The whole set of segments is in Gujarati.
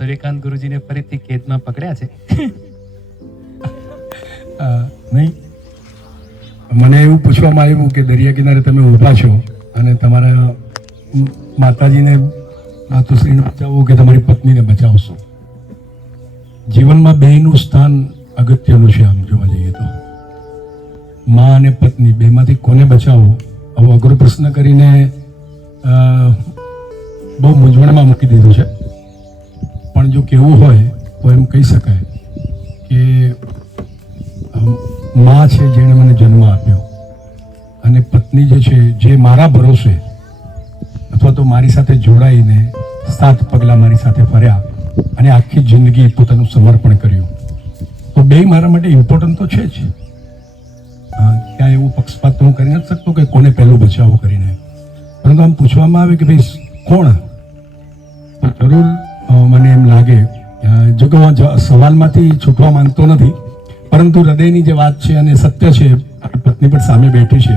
સૂર્યકાંત ગુરુજીને ફરીથી કેદમાં પકડ્યા છે. નહીં, મને એવું પૂછવામાં આવ્યું કે દરિયા કિનારે તમે ઊભા છો અને તમારા માતાજીને માતુશ્રીને બચાવો કે તમારી પત્નીને બચાવશો. જીવનમાં બેયનું સ્થાન અગત્યનું છે. આમ જોવા જઈએ તો મા અને પત્ની બેમાંથી કોને બચાવો, આવો અઘરો પ્રશ્ન કરીને બહુ મૂંઝવણમાં મૂકી દીધું છે. પણ જો કેવું હોય તો એમ કહી શકાય કે મા છે જેણે મને જન્મ આપ્યો અને પત્ની જે છે જે મારા ભરોસે અથવા તો મારી સાથે જોડાઈને 7 પગલાં મારી સાથે ફર્યા અને આખી જિંદગી પોતાનું સમર્પણ કર્યું. તો બે મારા માટે ઇમ્પોર્ટન્ટ તો છે જ. ક્યાં એવું પક્ષપાત તો હું કરી નથી શકતો કે કોને પહેલું બચાવો કરીને, પરંતુ આમ પૂછવામાં આવે કે ભાઈ કોણ, તો જરૂર મને એમ લાગે, જો કે હું સવાલમાંથી છૂટવા માંગતો નથી, પરંતુ હૃદયની જે વાત છે અને સત્ય છે, પત્ની પણ સામે બેઠી છે,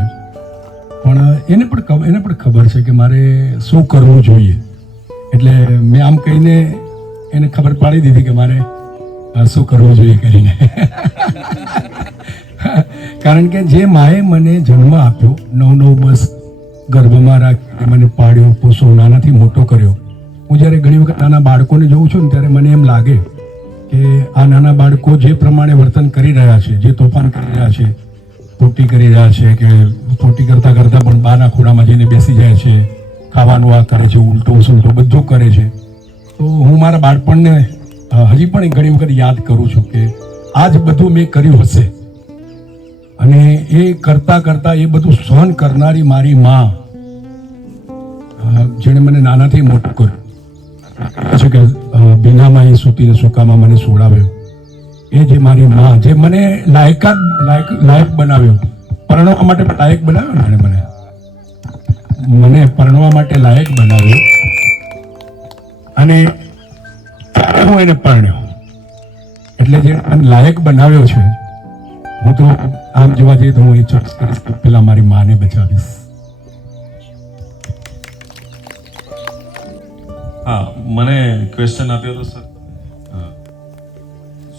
પણ એને પણ ખબર છે કે મારે શું કરવું જોઈએ. એટલે મેં આમ કહીને એને ખબર પાડી દીધી કે મારે શું કરવું જોઈએ કરીને. કારણ કે જે માએ મને જન્મ આપ્યો, 9 માસ ગર્ભમાં રાખી મને પાડ્યો, પોષો, નાનાથી મોટો કર્યો. હું જ્યારે ઘણી વખત નાના બાળકોને જોઉં છું ને ત્યારે મને એમ લાગે કે આ નાના બાળકો જે પ્રમાણે વર્તન કરી રહ્યા છે, જે તોફાન કરી રહ્યા છે, પોટી કરી રહ્યા છે, કે પોટી કરતાં કરતાં પણ બાના ખોડામાં જઈને બેસી જાય છે, ખાવાનું આ કરે છે, ઉલટું સુલટું બધું કરે છે. તો હું મારા બાળપણને હજી પણ ઘણી વખત યાદ કરું છું કે આ જ બધું મેં કર્યું હશે. અને એ કરતાં કરતાં એ બધું સહન કરનારી મારી મા, જેણે મને નાનાથી મોટું કર્યું છે કે ભીનામાં એ સૂતીને સુકામાં મને સોડાવ્યો, એ જે મારી મા, જે મને લાયક બનાવ્યો, પરણવા માટે લાયક બનાવ્યો ને મને પરણવા માટે લાયક બનાવ્યો, અને હું એને પરણ્યો. એટલે જે મને લાયક બનાવ્યો છે, હું તો આમ જોવા જઈએ તો હું એ ચોક્કસ કરીશ કે પેલા મારી માને બચાવીશ. હા, મને ક્વેશ્ચન આપ્યો હતો સર,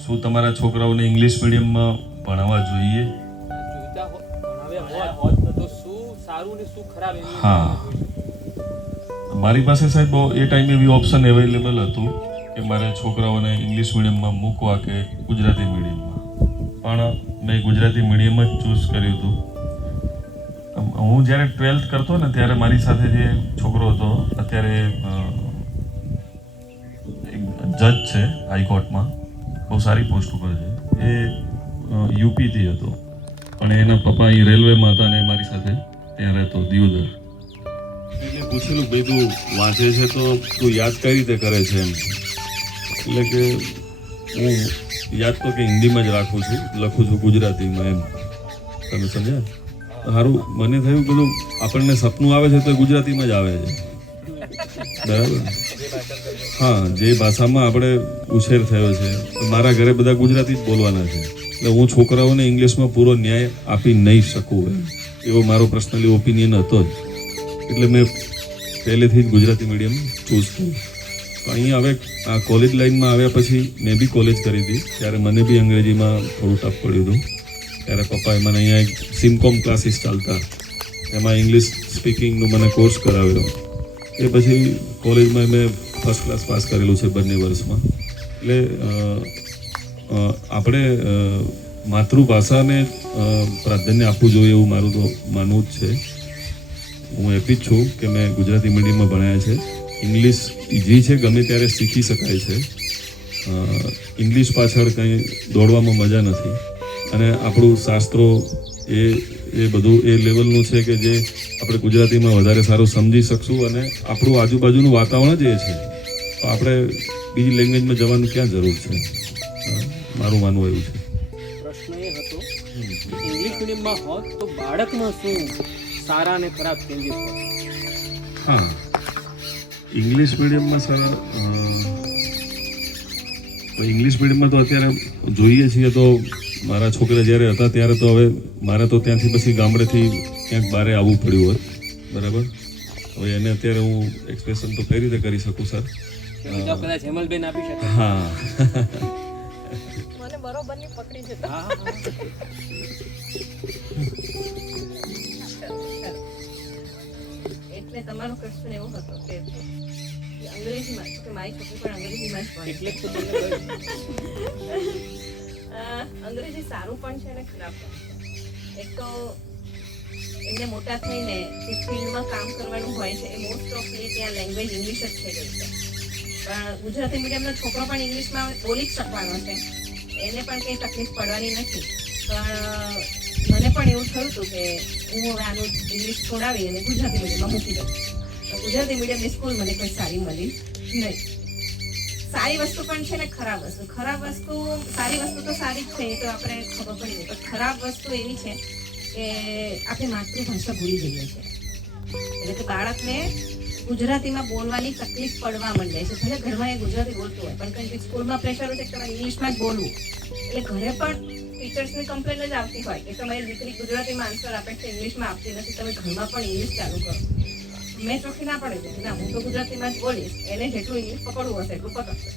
શું તમારા છોકરાઓને ઇંગ્લિશ મીડિયમમાં ભણાવવા જોઈએ? હા, મારી પાસે સાહેબ એ ટાઈમે એવી ઓપ્શન અવેલેબલ હતું કે મારે છોકરાઓને ઇંગ્લિશ મીડિયમમાં મૂકવા કે ગુજરાતી મીડિયમમાં, પણ મેં ગુજરાતી મીડિયમ જ ચૂઝ કર્યું હતું. હું જ્યારે 12th કરતો ને ત્યારે મારી સાથે જે છોકરો હતો, અત્યારે જજ છે હાઈકોર્ટમાં, બહુ સારી પોસ્ટ ઉપર છે, એ યુપીથી હતો, પણ એના પપ્પા અહીં રેલવેમાં હતા અને મારી સાથે ત્યાં રહેતો દિયોદર. એટલે પૂછેલું, ભાઈ તું વાંચે છે તો તું યાદ કઈ રીતે કરે છે એમ. એટલે કે હું યાદ તો કે હિન્દીમાં જ રાખું છું, લખું છું ગુજરાતીમાં એમ. તમે સમજ્યા? સારું, મને થયું કે આપણને સપનું આવે છે તો ગુજરાતીમાં જ આવે છે, બરાબર? હા, જે ભાષામાં આપણે ઉછેર થયો છે. મારા ઘરે બધા ગુજરાતી જ બોલવાના છે, એટલે હું છોકરાઓને ઇંગ્લિશમાં પૂરો ન્યાય આપી નહીં શકું એવો મારો પર્સનલી ઓપિનિયન હતો જ. એટલે મેં પહેલેથી જ ગુજરાતી મીડિયમ ચૂઝ કર્યું. અહીંયા હવે આ કોલેજ લાઈનમાં આવ્યા પછી મેં બી કોલેજ કરી હતી, ત્યારે મને બી અંગ્રેજીમાં થોડું ટફ પડ્યું હતું. ત્યારે પપ્પાએ મને અહીંયા એક સિમકોમ ક્લાસીસ ચાલતા, એમાં ઇંગ્લિશ સ્પીકિંગનું મને કોર્સ કરાવ્યો. એ પછી કોલેજમાં મેં ફર્સ્ટ ક્લાસ પાસ કરેલું છે બંને વર્ષમાં. એટલે આપણે માતૃભાષાને પ્રાધાન્ય આપવું જોઈએ એવું મારું તો માનવું જ છે. હું હેપી જ છું કે મેં ગુજરાતી મીડિયમમાં ભણ્યા છે. ઇંગ્લિશ ઇઝી છે, ગમે ત્યારે શીખી શકાય છે. ઇંગ્લિશ પાછળ કંઈ દોડવામાં મજા નથી. અને આપણું શાસ્ત્રો એ બધું એ લેવલનું છે કે જે આપણે ગુજરાતીમાં વધારે સારું સમજી શકશું, અને આપણું આજુબાજુનું વાતાવરણ જ એ છે, તો આપણે બીજી લેંગ્વેજમાં જવાનું ક્યાં જરૂર છે, મારું માનવું એવું છે. પ્રશ્ન એ હતો ઇંગ્લિશ મીડિયમમાં હોત તો બાળકમાં શું સારા અને ખરાબ ચેન્જીસ હોય? હા, ઇંગ્લિશ મીડિયમમાં સર, ઇંગ્લિશ મીડિયમમાં તો અત્યારે જોઈએ છીએ તો મારા છોકરા જ્યારે હતા ત્યારે તો હવે મારે તો ત્યાંથી પછી ગામડેથી ક્યાંક બહાર આવવું પડ્યું હોય, બરાબર? હવે એને અત્યારે હું એક્સપ્રેશન તો કઈ રીતે કરી શકું સર? એ જવાબ કદાચ હેમલબેન આપી શકે. હા મને બરોબરની પકડી છે. હા, હા. એટલે તમારો ક્વેશ્ચન એવો હતો કે અંગ્રેજીમાં કે મારી છોકરી પણ અંગ્રેજીમાં જ ભણે. એટલે જ તો તમને કહ્યું. અંગ્રેજી સારું પણ છે અને ખરાબ પણ છે. એક તો એમને મોટા થઈને જે ફિલ્ડમાં કામ કરવાનું હોય છે એ મોસ્ટ ઓફલી ત્યાં લેંગ્વેજ ઇંગ્લિશ જ થઈ ગઈ છે. પણ ગુજરાતી મીડિયમનો છોકરો પણ ઇંગ્લિશમાં બોલી જ શકવાનો છે, એને પણ કંઈ તકલીફ પડવાની નથી. પણ મને પણ એવું થયું હતું કે હું હવે આનું ઇંગ્લિશ છોડાવી અને ગુજરાતી મીડિયમમાં મૂકી દઉં. તો ગુજરાતી મીડિયમની સ્કૂલ મને કોઈ સારી મળી નહીં. સારી વસ્તુ પણ છે ને ખરાબ વસ્તુ. સારી વસ્તુ તો સારી જ છે, એ તો આપણે ખબર પડી ગઈ. પણ ખરાબ વસ્તુ એવી છે કે આપણે માતૃભાષા ભૂલી જઈએ છીએ. એટલે કે બાળકને ગુજરાતીમાં બોલવાની તકલીફ પડવા માંડે છે. ભલે ઘરમાં એ ગુજરાતી બોલતું હોય પણ કંઈક સ્કૂલમાં પ્રેશર હોય કે તમારે ઇંગ્લિશમાં જ બોલવું, એટલે ઘરે પણ ટીચર્સની કમ્પ્લેન જ આવતી હોય કે તમારી દીકરી ગુજરાતીમાં આન્સર આપે છે, ઇંગ્લિશમાં આપતી નથી, તમે ઘરમાં પણ ઇંગ્લિશ ચાલુ કરો. મેં ચોખ્ખી ના પડે છે, ના હું તો ગુજરાતીમાં જ બોલીશ, એને જેટલું ઇંગ્લિશ પકડવું હશે એટલું પકડશે.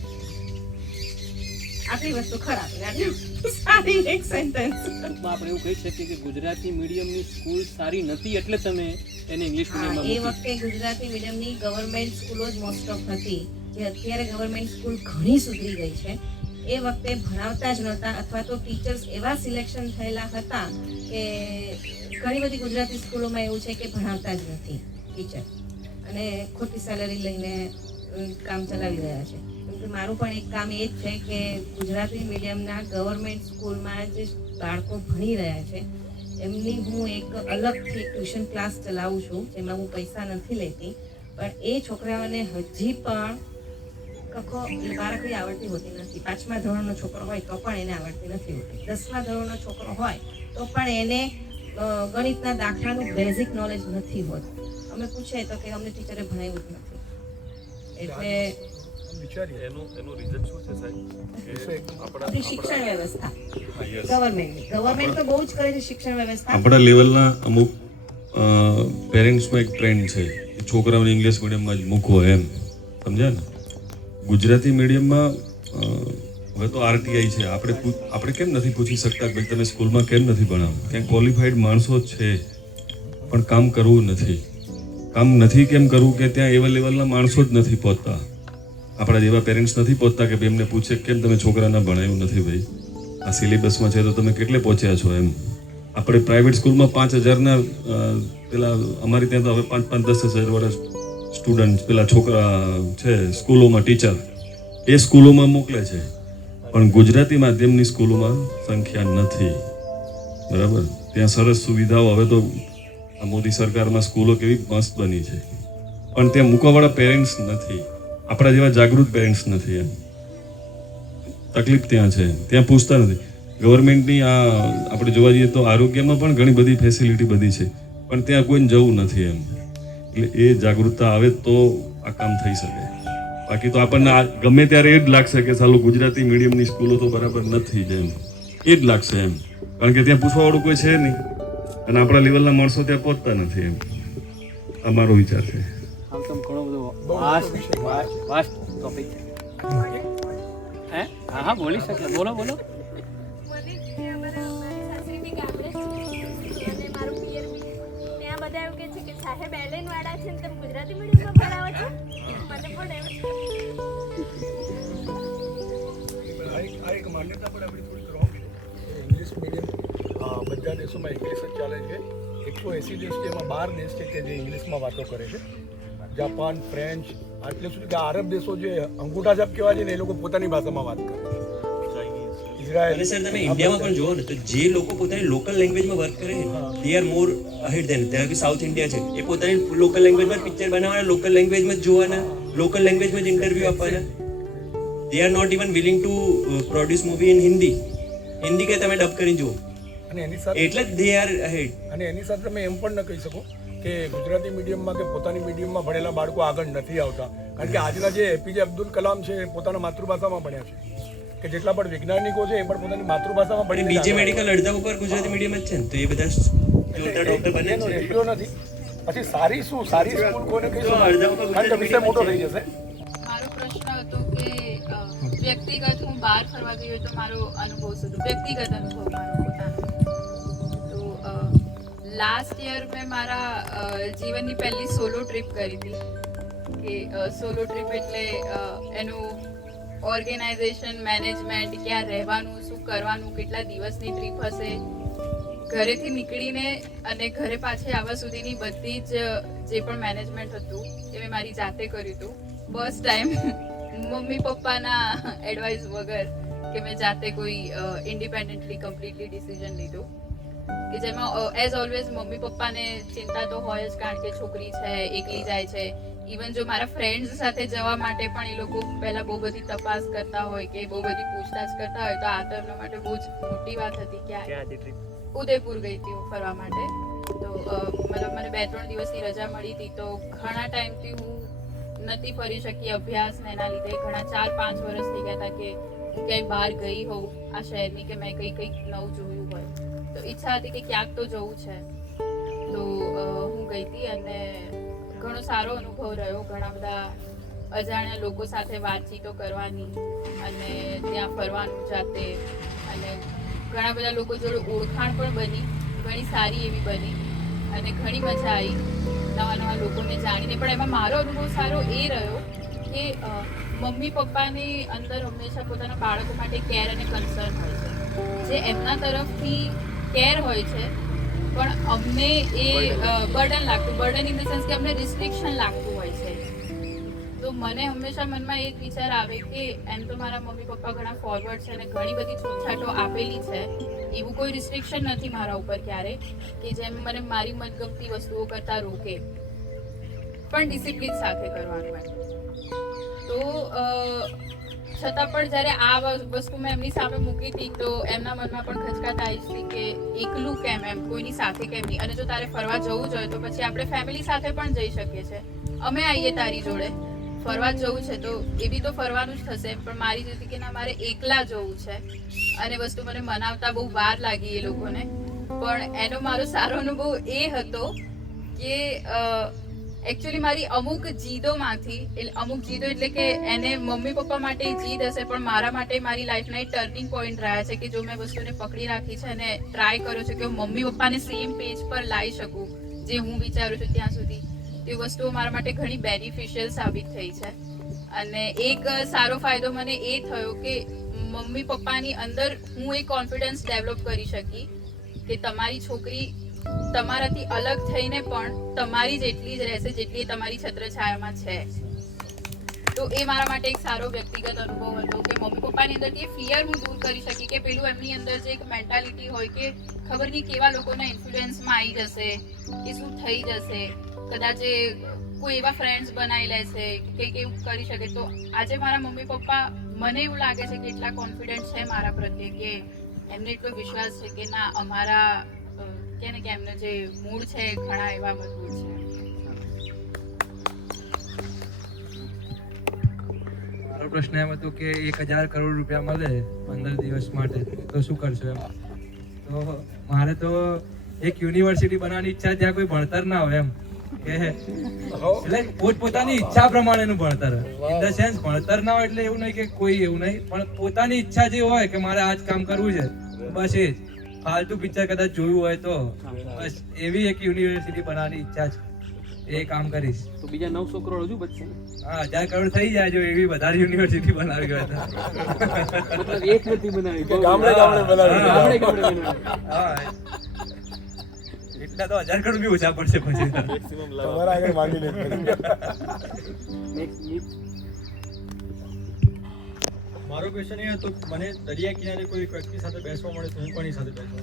આટલી વસ્તુ ખરાબ અને આટલી વસ્તુ સારી. એક સેન્ટેન્સ ટૂંકમાં આપણે એવું કહી શકીએ કે ગુજરાતી મીડિયમની સ્કૂલ સારી નથી એટલે તમે એને ઇંગ્લિશ હા, મીડિયમમાં એ મૂકી. વખતે ગુજરાતી મીડિયમની ગવર્મેન્ટ સ્કૂલો જ મોસ્ટ ઓફ હતી. જે અત્યારે ગવર્મેન્ટ સ્કૂલ ઘણી સુધરી ગઈ છે. એ વખતે ભણાવતા જ નહોતા, અથવા તો ટીચર્સ એવા સિલેક્શન થયેલા હતા કે ઘણી બધી ગુજરાતી સ્કૂલોમાં એવું છે કે ભણાવતા જ નથી ટીચર, અને ખોટી સેલરી લઈને કામ ચલાવી રહ્યા છે. કેમ કે મારું પણ એક કામ એ જ છે કે ગુજરાતી મીડિયમના ગવર્મેન્ટ સ્કૂલમાં જે બાળકો ભણી રહ્યા છે એમની હું એક અલગથી ટ્યુશન ક્લાસ ચલાવું છું, જેમાં હું પૈસા નથી લેતી. પણ એ છોકરાઓને હજી પણ કખો બારાકડી આવડતી હોતી નથી. 5મા ધોરણનો છોકરો હોય તો પણ એને આવડતી નથી હોતી. 10મા ધોરણનો છોકરો હોય તો પણ એને ગણિતના દાખલાનું બેઝિક નોલેજ નથી હોતું. અમે પૂછીએ તો કે અમને ટીચરે ભણાવ્યું જ નથી. એટલે એનું રીઝન શું છે સાહેબ? આપણી શિક્ષણ વ્યવસ્થા ગવર્મેન્ટ તો બહુ જ કરે છે શિક્ષણ વ્યવસ્થા. આપણા લેવલના અમુક પેરેન્ટ્સમાં એક ટ્રેન્ડ છે કે છોકરાઓને ઇંગ્લિશ મીડિયમમાં જ મૂકવો એમ, સમજ્યા ને? ગુજરાતી મીડિયમમાં હવે તો આરટીઆઈ છે. આપણે કેમ નથી પૂછી શકતા કે તમે સ્કૂલમાં કેમ નથી ભણાવતા? ત્યાં ક્વોલિફાઈડ માણસો જ છે પણ કામ કરવું નથી. કામ નથી કેમ કરવું કે ત્યાં એવા લેવલના માણસો જ નથી પહોંચતા. આપણા જેવા પેરેન્ટ્સ નથી પહોંચતા કે ભાઈ એમને પૂછે કેમ તમે છોકરાને ભણાવ્યું નથી? ભાઈ આ સિલેબસમાં છે તો તમે કેટલે પહોંચ્યા છો એમ. આપણે પ્રાઇવેટ સ્કૂલમાં 5,000ના પેલા અમારી ત્યાં તો હવે 5-10,000 વાળા સ્ટુડન્ટ પેલા છોકરા છે સ્કૂલોમાં ટીચર, એ સ્કૂલોમાં મોકલે છે. પણ ગુજરાતી માધ્યમની સ્કૂલોમાં સંખ્યા નથી. બરાબર? ત્યાં સરસ સુવિધાઓ, હવે તો આ મોદી સરકારમાં સ્કૂલો કેવી મસ્ત બની છે, પણ ત્યાં મૂકવાવાળા પેરેન્ટ્સ નથી. આપણા જેવા જાગૃત પેરેન્ટ્સ નથી. એમ તકલીફ ત્યાં છે, ત્યાં પૂછતા નથી. ગવર્મેન્ટની આ આપણે જોવા જઈએ તો આરોગ્યમાં પણ ઘણી બધી ફેસિલિટી બધી છે, પણ ત્યાં કોઈને જવું નથી એમ. એટલે એ જાગૃતતા આવે તો આ કામ થઈ શકે. બાકી તો આપણને ગમે ત્યારે એ જ લાગશે કે સાલું ગુજરાતી મીડિયમની સ્કૂલો તો બરાબર નથી જ એમ, એ જ લાગશે એમ. કારણ કે ત્યાં પૂછવાવાળું કોઈ છે નહીં અને આપણા લેવલના માણસો ત્યાં પહોંચતા નથી એમ. આ મારો વિચાર છે. આમ તો ઘણો બધો વાસ્ટ ટોપિક છે. હે? હા હા, બોલી શકે. બોલો બોલો. મને કે અમારા સાસરી બી ગામડે જ છે અને મારું પિયર બી ત્યાં બધા એવું કહે છે કે સાહેબ એલેન વાળા છે ને તમે ગુજરાતી મીડિયમમાં ભણાવો છો. મને પણ એવું આ એક માન્યતા પણ આપણી થોડીક રોંગ છે. ઇંગ્લિશ મીડિયમ બધા દેશોમાં ઇંગ્લિશ જ ચાલે છે. 180 દેશ છે, એમાં 12 દેશ છે કે જે ઇંગ્લિશમાં વાતો કરે છે. જાપાન, ફ્રેન્ચ, આટલે સુધી કે આરબ દેશો જે અંગૂઠા છાપ કહેવાય છે ને એ લોકો પોતાની ભાષામાં વાત કરે છે. અને સર તમે ઇન્ડિયામાં પણ જુઓ ને તો જે લોકો પોતાની લોકલ લેંગ્વેજમાં વર્ક કરે દે આર મોર અહેડ દેન. ત્યાં કે સાઉથ ઇન્ડિયા છે, એ પોતાની લોકલ લેંગ્વેજમાં પિક્ચર બનાવવાના, લોકલ લેંગ્વેજમાં જ જોવાના, લોકલ લેંગ્વેજમાં જ ઇન્ટરવ્યૂ આપવાના. They are not even willing to produce movie in Hindi કે તમે ડબ કરીને જુઓ. અને એની સાથે એટલે જ દે આર અહેડ. અને એની સાથે તમે એમ પણ ન કહી શકો કે ગુજરાતી મીડિયમમાં કે પોતાની મીડિયમમાં ભણેલા બાળકો આગળ નથી આવતા. કારણ કે આજના જે એપીજે અબ્દુલ કલામ છે એ પોતાના માતૃભાષામાં ભણ્યા છે, કે જેટલા પણ વૈજ્ઞાનિકો છે એ પણ પોતાની માતૃભાષામાં પણ બીજે મેડિકલ અડધા ઉપર ગુજરાતી મીડિયમ જ છે ને, તો એ બધા જોતા ડોક્ટર બને છે. રેશિયો નથી. પછી સારી શું સારી સ્કૂલ કોને કહીશું? અડધા ઉપર કારણ કે વિષય મોટો થઈ જશે. મારો પ્રશ્ન હતો કે વ્યક્તિગત હું બહાર ફરવા ગઈ હોય તો મારો અનુભવ શું વ્યક્તિગત અનુભવ મારો પોતાનો તો લાસ્ટ યર મેં મારા જીવનની પહેલી સોલો ટ્રીપ કરી હતી કે સોલો ટ્રીપ એટલે એનું ઓર્ગેનાઇઝેશન મેનેજમેન્ટ ક્યાં રહેવાનું શું કરવાનું કેટલા દિવસની ટ્રીપ હશે ઘરેથી નીકળીને અને ઘરે પાછી આવવા સુધીની બધી જ જે પણ મેનેજમેન્ટ હતું એ મેં મારી જાતે કર્યું હતું ફર્સ્ટ ટાઈમ મમ્મી પપ્પાના એડવાઇસ વગર કે મેં જાતે કોઈ ઇન્ડિપેન્ડન્ટલી કમ્પ્લીટલી ડિસિઝન લીધું કે જેમાં એઝ ઓલવેઝ મમ્મી પપ્પાને ચિંતા તો હોય જ કારણ કે છોકરી છે એકલી જાય છે ઇવન જો મારા ફ્રેન્ડ્સ સાથે જવા માટે પણ એ લોકો પહેલાં બહુ બધી તપાસ કરતા હોય કે બહુ બધી પૂછતાછ કરતા હોય તો આ તો એમના માટે બહુ જ મોટી વાત હતી કે ઉદયપુર ગઈ હતી હું ફરવા માટે તો મતલબ મને 2-3 દિવસની રજા મળી હતી તો ઘણા ટાઈમથી હું નથી ફરી શકી અભ્યાસને એના લીધે ઘણા 4-5 વર્ષ થઈ ગયા હતા કે હું ક્યાંય બહાર ગઈ હોઉં આ શહેરની કે મેં કંઈક નવું જોયું હોય તો ઈચ્છા હતી કે ક્યાંક તો જવું છે તો હું ગઈ હતી અને ઘણો સારો અનુભવ રહ્યો ઘણા બધા અજાણ્યા લોકો સાથે વાતચીતો કરવાની અને ત્યાં ફરવાનું જાતે અને ઘણા બધા લોકો જોડે ઓળખાણ પણ બની ઘણી સારી એવી બની અને ઘણી મજા આવી નવા લોકોને જાણીને પણ એમાં મારો અનુભવ સારો એ રહ્યો કે મમ્મી પપ્પાની અંદર હંમેશા પોતાના બાળકો માટે કેર અને કન્સર્ન હોય છે જે એમના તરફથી કેર હોય છે પણ અમને એ બર્ડન ઇન ધ સેન્સ કે અમને રિસ્ટ્રિક્શન લાગતું હોય છે તો મને હંમેશા મનમાં એક વિચાર આવે કે એમ તો મારા મમ્મી પપ્પા ઘણા ફોરવર્ડ છે અને ઘણી બધી છૂટછાટો આપેલી છે એવું કોઈ રિસ્ટ્રિક્શન નથી મારા ઉપર ક્યારે કે જેમ મને મારી મનગમતી વસ્તુઓ કરતાં રોકે પણ ડિસિપ્લિન સાથે કરવાનું એમ તો છતાં પણ જ્યારે આ વસ્તુ મેં એમની સામે મૂકી હતી તો એમના મનમાં પણ ખચકાટ આવી હતી કે એકલું કેમ એમ કોઈની સાથે કેમ નહીં અને જો તારે ફરવા જવું જોઈએ તો પછી આપણે ફેમિલી સાથે પણ જઈ શકીએ છીએ અમે આવીએ તારી જોડે ફરવા જવું છે તો એ બી તો ફરવાનું જ થશે પણ મારી જે હતી કે ના મારે એકલા જવું છે અને વસ્તુ મને મનાવતા બહુ વાર લાગી એ લોકોને પણ એનો મારો સારો અનુભવ એ હતો કે એકચ્યુઅલી મારી અમુક જીદોમાંથી અમુક જીદો એટલે કે એને મમ્મી પપ્પા માટે જીદ હશે પણ મારા માટે મારી લાઈફના એક ટર્નિંગ પોઈન્ટ રહ્યા છે કે જો મેં વસ્તુને પકડી રાખી છે અને ટ્રાય કર્યો છે કે હું મમ્મી પપ્પાને સેમ પેજ પર લાવી શકું જે હું વિચારું છું ત્યાં સુધી તે વસ્તુઓ મારા માટે ઘણી બેનિફિશિયલ સાબિત થઈ છે અને એક સારો ફાયદો મને એ થયો કે મમ્મી પપ્પાની અંદર હું એ કોન્ફિડન્સ ડેવલપ કરી શકી કે તમારી છોકરી તમારાથી અલગ થઈને પણ તમારી જેટલી જ રહેશે જેટલી તમારી છત્રછાયામાં છે તો એ મારા માટે એક સારો વ્યક્તિગત અનુભવ હતો કે મમ્મી પપ્પાની અંદરથી એ ફિયર હું દૂર કરી શકી કે પેલું એમની અંદર જે એક મેન્ટાલિટી હોય કે ખબર નહીં કેવા લોકોના ઇન્ફ્લુઅન્સમાં આવી જશે કે શું થઈ જશે કદાચ કોઈ એવા ફ્રેન્ડ્સ બનાવી લેશે કંઈક એવું કરી શકે તો આજે મારા મમ્મી પપ્પા મને એવું લાગે છે કે એટલા કોન્ફિડન્ટ છે મારા પ્રત્યે કે એમને એટલો વિશ્વાસ છે કે ના અમારા કે ને કે એમનો જે મૂળ છે ઘણા એવા મજબૂત છે મારો પ્રશ્ન એમ હતો કે 1000 કરોડ રૂપિયા મળે 15 દિવસ માટે તો શું કરશો એમ તો મારે તો એક યુનિવર્સિટી બનાવવાની ઈચ્છા જ્યાં કોઈ ભણતર ના હોય એમ કે એટલે પોતપોતાની ઈચ્છા પ્રમાણેનું ભણતર ઇન ધ સેન્સ ભણતર ના હોય એટલે એવું નહીં કે કોઈ એવું નહીં પણ પોતાની ઈચ્છા જે હોય કે મારે આ જ કામ કરવું છે બસ એ જ ફાલતુ પિક્ચર કદાચ જોયું હોય તો બસ એવી એક યુનિવર્સિટી બનાવવાની ઈચ્છા છે એ કામ કરીશ તો બીજા 900 કરોડ હજુ બચશે હા 1000 કરોડ થઈ જાય જો એવી વધારે યુનિવર્સિટી બનાવી હોય તો મતલબ એક નથી બનાવી ગામડે બનાવી હા એટલા તો 1000 કરોડ બી ઓછા પડશે પછી તમારા આગળ માંગી લે મારો ક્વેશ્ચન એ હતો મને દરિયા કિનારે કોઈ વ્યક્તિ સાથે બેસવા મળે તો હું કોની સાથે બેસવા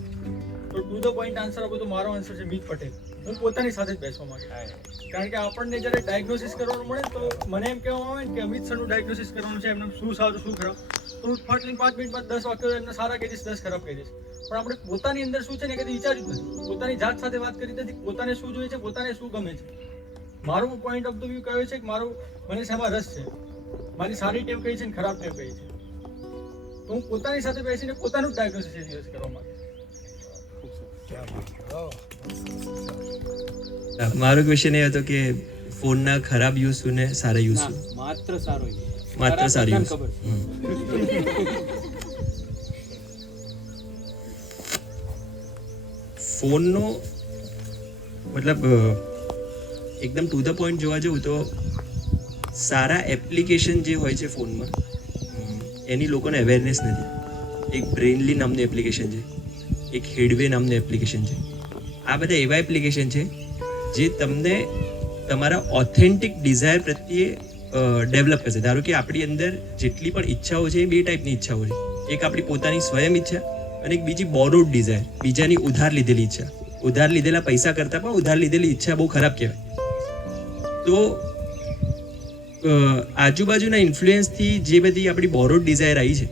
તો ટુ ધ પોઈન્ટ આન્સર આપો તો મારો આન્સર છે મિત પટેલ હું પોતાની સાથે જ બેસવા માંગે કારણ કે આપણને જ્યારે ડાયગ્નોસિસ કરવાનું મળે તો મને એમ કહેવામાં આવે કે અમિત સરનું ડાયગ્નોસિસ કરવાનું છે એમને શું સારું શું ખરાબ તો હું ફટ લઈને 5 મિનિટમાં 10 વાક્યો એમને સારા કહી દઈશ 10 ખરાબ કહી દઈશ પણ આપણે પોતાની અંદર શું છે ને કદી વિચાર્યું જ નથી પોતાની જાત સાથે વાત કરી નથી પોતાને શું જોઈએ છે પોતાને શું ગમે છે મારો પોઈન્ટ ઓફ ધ વ્યૂ કયો છે કે મને શેમાં રસ છે મારી સારી ટેવ કઈ છે ને ખરાબ ટેવ કઈ છે તો હું પોતાની સાથે બેસીને પોતાનું જ ડાયગ્નોસિસ કરવા માંગુ મારો ક્વેશ્ચન એ હતો કે ફોનના ખરાબ યુઝ શું ને સારા યુઝ શું? માત્ર સારો માત્ર સારું યુઝ. ખબર ફોનનો મતલબ એકદમ ટુ ધ પોઈન્ટ જોવા જવું તો સારા એપ્લિકેશન જે હોય છે ફોનમાં એની લોકોને અવેરનેસ નથી. એક બ્રેનલી નામનું એપ્લિકેશન છે, એક હેડવે નામનું એપ્લિકેશન છે. આ બધા એવા એપ્લિકેશન છે જે તમને તમારા ઓથેન્ટિક ડિઝાયર પ્રત્યે ડેવલપ કરશે. ધારો કે આપણી અંદર જેટલી પણ ઈચ્છાઓ છે એ બે ટાઈપની ઈચ્છાઓ છે. એક આપણી પોતાની સ્વયં ઈચ્છા અને એક બીજી બોરોડ ડિઝાયર, બીજાની ઉધાર લીધેલી ઈચ્છા. ઉધાર લીધેલા પૈસા કરતાં પણ ઉધાર લીધેલી ઈચ્છા બહુ ખરાબ કહેવાય. તો આજુબાજુના ઇન્ફ્લુઅન્સથી જે બધી આપણી બોરોડ ડિઝાયર આવી છે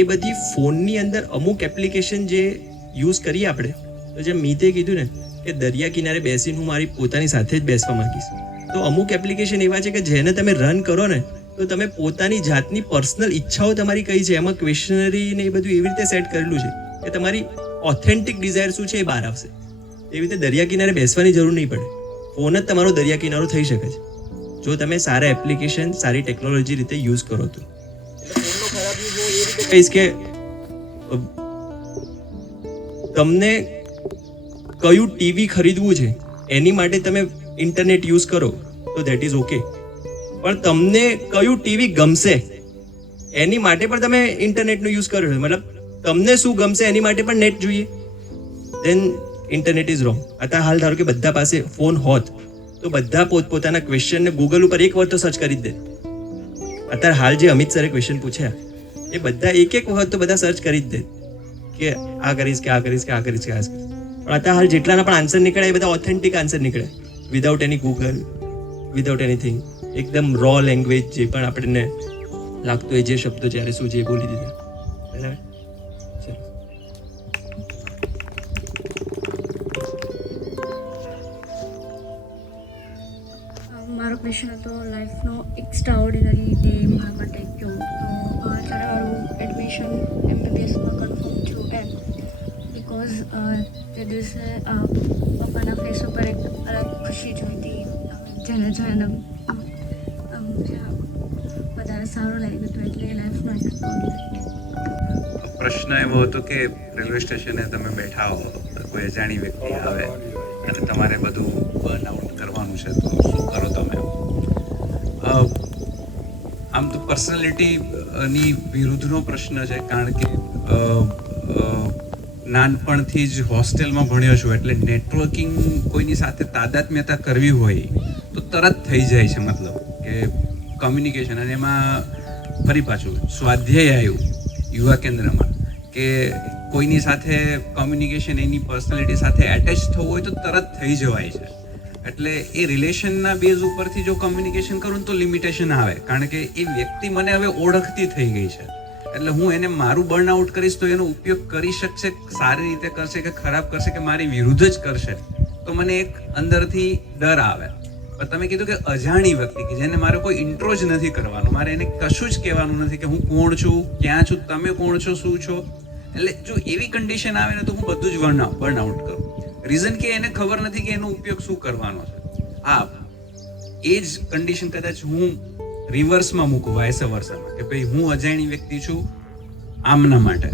એ બધી ફોનની અંદર અમુક એપ્લિકેશન જે યુઝ કરીએ આપણે, તો જેમ મીતે કીધું ને કે દરિયા કિનારે બેસીને હું મારી પોતાની સાથે જ બેસવા માંગીશ, તો અમુક એપ્લિકેશન એવા છે કે જેને તમે રન કરો ને તો તમે પોતાની જાતની પર્સનલ ઈચ્છાઓ તમારી કઈ છે એમાં ક્વેશ્ચનરી ને એ બધું એવી રીતે સેટ કરેલું છે કે તમારી ઓથેન્ટિક ડિઝાયર શું છે એ બહાર આવશે. એવી રીતે દરિયા કિનારે બેસવાની જરૂર નહીં પડે, ફોન જ તમારો દરિયા કિનારો થઈ શકે છે જો તમે સારા એપ્લિકેશન સારી ટેકનોલોજી રીતે યુઝ કરો તો. કહીશ કે તમને કયું ટીવી ખરીદવું છે એની માટે તમે ઇન્ટરનેટ યુઝ કરો તો ધેટ ઇઝ ઓકે, પણ તમને કયું ટીવી ગમશે એની માટે પણ તમે ઇન્ટરનેટનો યુઝ કરો છો, મતલબ તમને શું ગમશે એની માટે પણ નેટ જોઈએ, દેન ઇન્ટરનેટ ઇઝ રોંગ. અત્યારે હાલ ધારો કે બધા પાસે ફોન હોત તો બધા પોતપોતાના ક્વેશ્ચનને ગૂગલ ઉપર એક વાર તો સર્ચ કરી જ દે. અત્યારે હાલ જે અમિત સરે ક્વેશ્ચન પૂછ્યા એ બધા એક વખત તો બધા સર્ચ કરી જ દે કે આ કરીશ કે આ કરીશ કે આ કરીશ કે આ કરીશ. પણ અત્યારે હાલ જેટલાના પણ આન્સર નીકળે એ બધા ઓથેન્ટિક આન્સર નીકળે, વિધાઉટ એની ગૂગલ, વિધાઉટ એનીથિંગ. એકદમ રો લેંગ્વેજ જે પણ આપણને લાગતું હોય, જે શબ્દો જ્યારે શું છે એ બોલી દીધા. બરાબર. મારો ક્વેશ્ચન હતો લાઈફનો એક્સ્ટ્રા ઓર્ડિનરી ડે મારા માટે કયો. ત્યારે મારું એડમિશન MBBSમાં કન્ફર્મ થયું એમ બિકોઝ તે દિવસે પપ્પાના ફેસ ઉપર એક અલગ ખુશી જોઈ હતી, જેને જોઈને વધારે સારું લાગ્યું હતું, એટલે લાઈફનો એક્સ્ટ્રા ઓર્ડિનરી. પ્રશ્ન એવો હતો કે રેલવે સ્ટેશને તમે બેઠા હો, કોઈ અજાણી વ્યક્તિ આવે અને તમારે બધું બર્ન આઉટ કરવાનું છે તો શું કરો તમે? આમ તો પર્સનાલિટીની વિરુદ્ધનો પ્રશ્ન છે, કારણ કે નાનપણથી જ હોસ્ટેલમાં ભણ્યો છું એટલે નેટવર્કિંગ કોઈની સાથે તાદાત્મ્યતા કરવી હોય તો તરત થઈ જાય છે, મતલબ કે કમ્યુનિકેશન. અને એમાં ફરી પાછું સ્વાધ્યાય આવ્યું યુવા કેન્દ્રમાં કે કોઈની સાથે કમ્યુનિકેશન એની પર્સનાલિટી સાથે એટેચ થવું હોય તો તરત થઈ જવાય છે. એટલે એ રિલેશનના બેઝ ઉપરથી જો કમ્યુનિકેશન કરું તો લિમિટેશન આવે, કારણ કે એ વ્યક્તિ મને હવે ઓળખતી થઈ ગઈ છે. એટલે હું એને મારું બર્નઆઉટ કરીશ તો એનો ઉપયોગ કરી શકશે, સારી રીતે કરશે કે ખરાબ કરશે કે મારી વિરુદ્ધ જ કરશે, તો મને એક અંદરથી ડર આવે. પણ તમે કીધું કે અજાણી વ્યક્તિ કે જેને મારે કોઈ ઇન્ટ્રો જ નથી કરવાનો, મારે એને કશું જ કહેવાનું નથી કે હું કોણ છું, ક્યાં છું, તમે કોણ છો, શું છો. એટલે જો એવી કન્ડિશન આવે ને તો હું બધું જ બર્નઆઉટ કરું. રીઝન કે એને ખબર નથી કે એનો ઉપયોગ શું કરવાનો છે. હા, એ જ કન્ડિશન કદાચ હું રિવર્સમાં મૂકું, વાયસ વર્ષામાં, કે ભાઈ હું અજાણી વ્યક્તિ છું આમના માટે,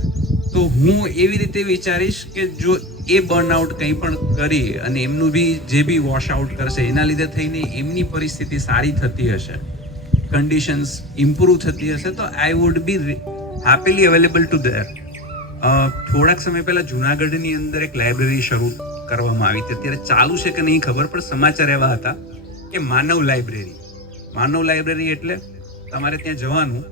તો હું એવી રીતે વિચારીશ કે જો એ બર્નઆઉટ કંઈ પણ કરી અને એમનું બી જે બી વોશ આઉટ કરશે એના લીધે થઈને એમની પરિસ્થિતિ સારી થતી હશે, કન્ડિશન્સ ઇમ્પ્રૂવ થતી હશે, તો I would be happily available to there. થોડાક સમય પહેલાં જુનાગઢની અંદર એક લાઇબ્રેરી શરૂ કરવામાં આવી હતી, અત્યારે ચાલુ છે કે નહીં ખબર, પણ સમાચાર એવા હતા કે માનવ લાઇબ્રેરી એટલે તમારે ત્યાં જવાનું,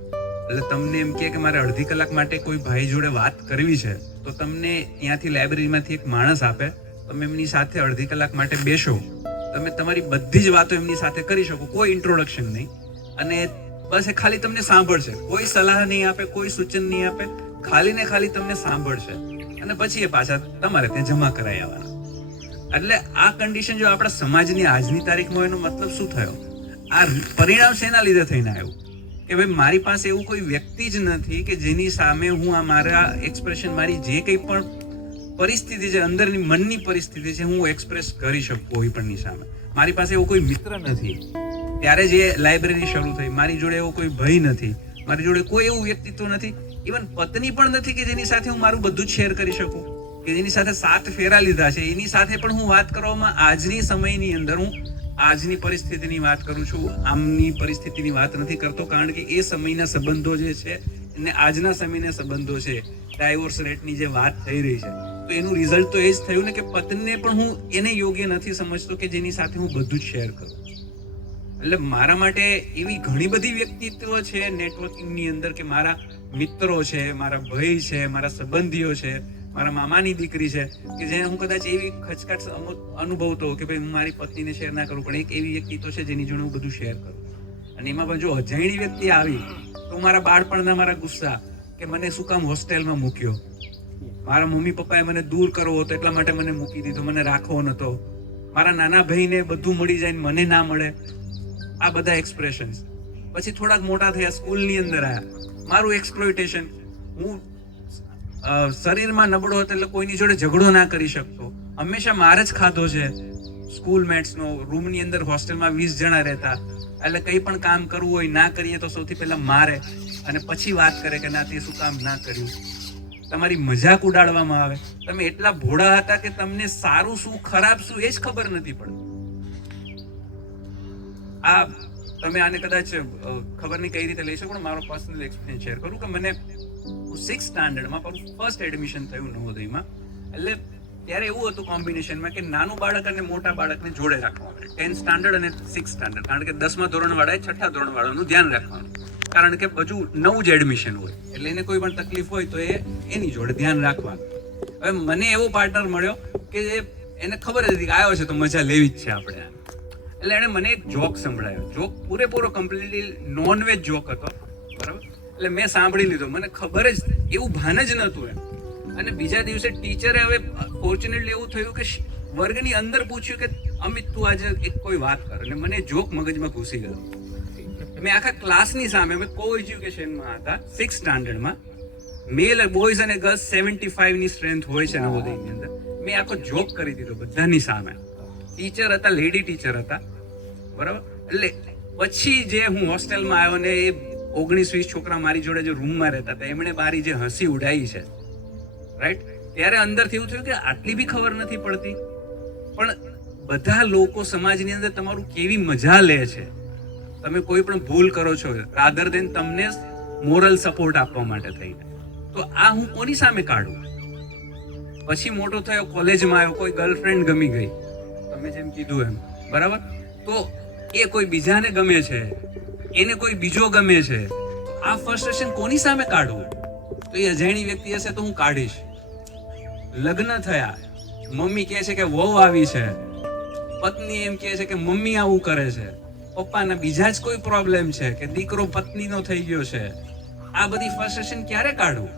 એટલે તમને એમ કે મારે અડધી કલાક માટે કોઈ ભાઈ જોડે વાત કરવી છે તો તમને ત્યાંથી લાઇબ્રેરીમાંથી એક માણસ આપે, તમે એમની સાથે અડધી કલાક માટે બેસો, તમે તમારી બધી જ વાતો એમની સાથે કરી શકો, કોઈ ઇન્ટ્રોડક્શન નહીં, અને બસ એ ખાલી તમને સાંભળશે, કોઈ સલાહ નહીં આપે, કોઈ સૂચન નહીં આપે, ખાલી ને ખાલી તમને સાંભળશે અને પછી એ પાછા તમારે ત્યાં જમા કરાવી આવવાના. એટલે આ કન્ડિશન જો આપણા સમાજની આજની તારીખમાં, એનો મતલબ શું થયો? આ પરિણામ શેના લીધે થઈને આવ્યું કે ભાઈ મારી પાસે એવું કોઈ વ્યક્તિ જ નથી કે જેની સામે હું આ મારા એક્સપ્રેશન, મારી જે કંઈ પણ પરિસ્થિતિ છે, અંદરની મનની પરિસ્થિતિ છે, હું એક્સપ્રેસ કરી શકું કોઈ પણની સામે. મારી પાસે એવો કોઈ મિત્ર નથી. ત્યારે જે લાઇબ્રેરી શરૂ થઈ, મારી જોડે એવો કોઈ ભય નથી, મારી જોડે કોઈ એવું વ્યક્તિત્વ નથી, ઇવન પત્ની પણ નથી કે જેની સાથે હું મારું બધું જ શેર કરી શકું, કે જેની સાથે 7 ફેરા લીધા છે એની સાથે પણ હું વાત કરવામાં આજની સમયની અંદર હું આજની પરિસ્થિતિની વાત કરું છું, આમની પરિસ્થિતિની વાત નથી કરતો. કારણ કે એ સમયના સંબંધો જે છે અને આજના સમયના સંબંધો છે, ડાયવોર્સ રેટની જે વાત થઈ રહી છે, તો એનું રિઝલ્ટ તો એ જ થયું ને કે પત્નીને પણ હું એને યોગ્ય નથી સમજતો કે જેની સાથે હું બધું જ શેર કરું. એટલે મારા માટે એવી ઘણી બધી વ્યક્તિત્વ છે નેટવર્કિંગની અંદર કે મારા મિત્રો છે, મારા ભાઈ છે, મારા સંબંધીઓ છે, મારા મામાની દીકરી છે કે જે હું કદાચ એવી ખચકાટ અનુભવતો કે ભાઈ હું મારી પત્નીને શેર ના કરું, પણ એક એવી વ્યક્તિ તો છે જેની જોડે હું બધું શેર કરું. અને એમાં પણ જો અજાણી વ્યક્તિ આવી તો મારા બાળપણના મારા ગુસ્સા કે મને શું કામ હોસ્ટેલમાં મૂક્યો, મારા મમ્મી પપ્પાએ મને દૂર કરવો હતો એટલા માટે મને મૂકી દીધો, મને રાખવો નતો, મારા નાના ભાઈને બધું મળી જાય ને મને ના મળે, આ બધા એક્સપ્રેશન્સ. પછી થોડાક મોટા થયા, સ્કૂલની અંદર આવ્યા, મારું એક્સપ્લોઇટેશન, હું શરીરમાં નબળો હતો એટલે કોઈની જોડે ઝઘડો ના કરી શકતો, હંમેશા માર જ ખાધો છે. સ્કૂલ મેટ્સનો રૂમની અંદર હોસ્ટેલમાં 20 જણા રહેતા, એટલે કંઈ પણ કામ કરવું હોય ના કરીએ તો સૌથી પહેલા મારે અને પછી વાત કરે કે ના તે શું કામ ના કર્યું. તમારી મજાક ઉડાડવામાં આવે. તમે એટલા ભોળા હતા કે તમને સારું શું ખરાબ શું એ જ ખબર નથી પડતી. આ તમે આને કદાચ ખબર નહીં કઈ રીતે લઈ શકો, મારો પર્સનલ એક્સપિરિયન્સ શેર કરું કે મને 6th સ્ટાન્ડર્ડમાં ફર્સ્ટ એડમિશન થયું નવોદયમાં. એટલે ત્યારે એવું હતું કોમ્બિનેશનમાં કે નાનું બાળક અને મોટા બાળકને જોડે રાખવાનું, 10th સ્ટાન્ડર્ડ અને 6th સ્ટાન્ડર્ડ, કારણ કે 10મા ધોરણવાળાએ 6ઠ્ઠા ધોરણવાળાનું ધ્યાન રાખવાનું, કારણ કે બધું નવું જ એડમિશન હોય એટલે એને કોઈ પણ તકલીફ હોય તો એની જોડે ધ્યાન રાખવાનું. હવે મને એવો પાર્ટનર મળ્યો કે એને ખબર હતી કે આવ્યો છે તો મજા લેવી જ છે આપણે, એટલે એણે મને એક જોક સંભળાયો. જોક પૂરેપૂરો કમ્પ્લીટલી નોનવેજ જોક હતો, બરાબર. એટલે મેં સાંભળી લીધો, મને ખબર જ એવું ભાન જ નહોતું એમ. અને બીજા દિવસે ટીચરે, હવે ફોર્ચ્યુનેટલી એવું થયું કે વર્ગની અંદર પૂછ્યું કે અમિત તું આજે એક કોઈ વાત કર, અને મને જોક મગજમાં ઘૂસી ગયો. મેં આખા ક્લાસની સામે, મેં કો એજ્યુકેશનમાં હતા 6th સ્ટાન્ડર્ડમાં, મેલ બોયઝ અને ગર્લ્સ 75 ની સ્ટ્રેન્થ હોય છે નવોદયની અંદર. મેં આખો જોક કરી દીધો બધાની સામે. ટીચર હતા, લેડી ટીચર હતા, બરાબર. એટલે પછી જે હું હોસ્ટેલમાં આવ્યો ને એ 19-20 છોકરા મારી જોડે જે રૂમમાં રહેતા હતા એમણે મારી જે હસી ઉડાવી છે, રાઈટ, ત્યારે અંદરથી એવું થયું કે આટલી બી ખબર નથી પડતી, પણ બધા લોકો સમાજની અંદર તમારું કેવી મજા લે છે. તમે કોઈ પણ ભૂલ કરો છો રાધર દેન તમને મોરલ સપોર્ટ આપવા માટે થઈને, તો આ હું કોની સામે કાઢું? પછી મોટો થયો, કોલેજમાં આવ્યો, કોઈ ગર્લફ્રેન્ડ ગમી ગઈ, તમે જેમ કીધું એમ, બરાબર, તો એ કોઈ બીજાને ગમે છે, એને કોઈ બીજો ગમે છે, આ ફ્રસ્ટ્રેશન કોની સામે કાઢવું? તો એ અજાણી વ્યક્તિ હશે તો હું કાઢીશ. લગ્ન થયા, મમ્મી કહે છે કે વહુ આવી છે, પત્ની એમ કહે છે કે મમ્મી આવું કરે છે, પપ્પાના બીજા જ કોઈ પ્રોબ્લેમ છે કે દીકરો પત્નીનો થઈ ગયો છે, આ બધી ફ્રસ્ટ્રેશન ક્યારે કાઢવું?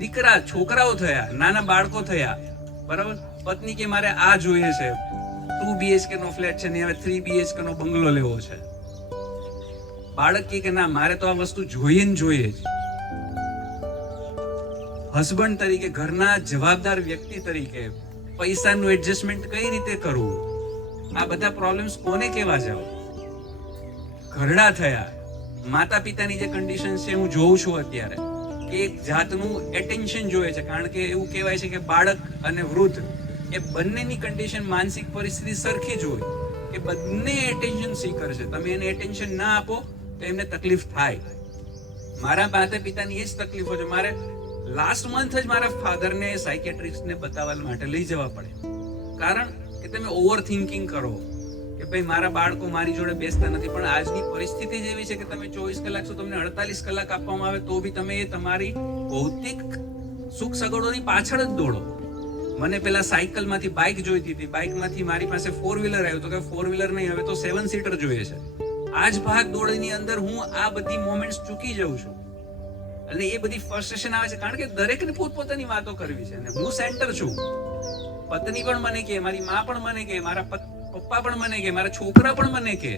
દીકરા છોકરાઓ થયા, નાના બાળકો થયા, બરાબર, પત્ની કે મારે આ જોઈએ છે, 2 BHK નો ફ્લેટ છે ને હવે 3 BHK નો બંગલો લેવો છે. બાળક કે ના મારે તો આ વસ્તુ જોઈએ ને જોઈએ જ. હસબન્ડ તરીકે, ઘરના જવાબદાર વ્યક્તિ તરીકે પૈસાનું એડજસ્ટમેન્ટ કઈ રીતે કરવું, આ બધા પ્રોબ્લેમ્સ કોને કહેવા જાવ? ઘરડા થયા, માતા પિતાની જે કન્ડિશન છે હું જોઉં છું અત્યારે કે એક જાતનું એટેન્શન જોઈએ છે, કારણ કે એવું કહેવાય છે કે બાળક અને વૃદ્ધ એ બંનેની કન્ડિશન, માનસિક પરિસ્થિતિ સરખી જ હોય, કે બંને એટેન્શન સીકર છે. તમે એને એટેન્શન ના આપો તો એમને તકલીફ થાય. મારા માતા પિતાની એ જ તકલીફો છે. મારે લાસ્ટ મંથ જ મારા ફાધરને સાયકેટ્રિસ્ટને બતાવવા માટે લઈ જવા પડે, કારણ કે તમે ઓવર થિંકિંગ કરો કે ભાઈ મારા બાળકો મારી જોડે બેસતા નથી. પણ આજની પરિસ્થિતિ જેવી છે કે તમે 24 કલાક છો, તમને 48 કલાક આપવામાં આવે તો બી તમે તમારી ભૌતિક સુખ સગવડોની પાછળ જ દોડો. મને પેલા સાયકલમાંથી બાઇક જોઈતી હતી, બાઇકમાંથી મારી પાસે 4 વ્હીલર આવ્યો તો કે 4 વ્હીલર નહીં, હવે તો 7 સીટર જોઈએ છે. આ જ ભાગ દોડની અંદર હું આ બધી મોમેન્ટ્સ ચૂકી જાઉં છું, અને એ બધી ફ્રસ્ટ્રેશન આવે છે, કારણ કે દરેકને પોતપોતાની વાતો કરવી છે, અને હું સેન્ટર છું. પત્ની પણ મને કહે, મારી માં પણ મને કહે, મારા પપ્પા પણ મને કહે, મારા છોકરા પણ મને કહે,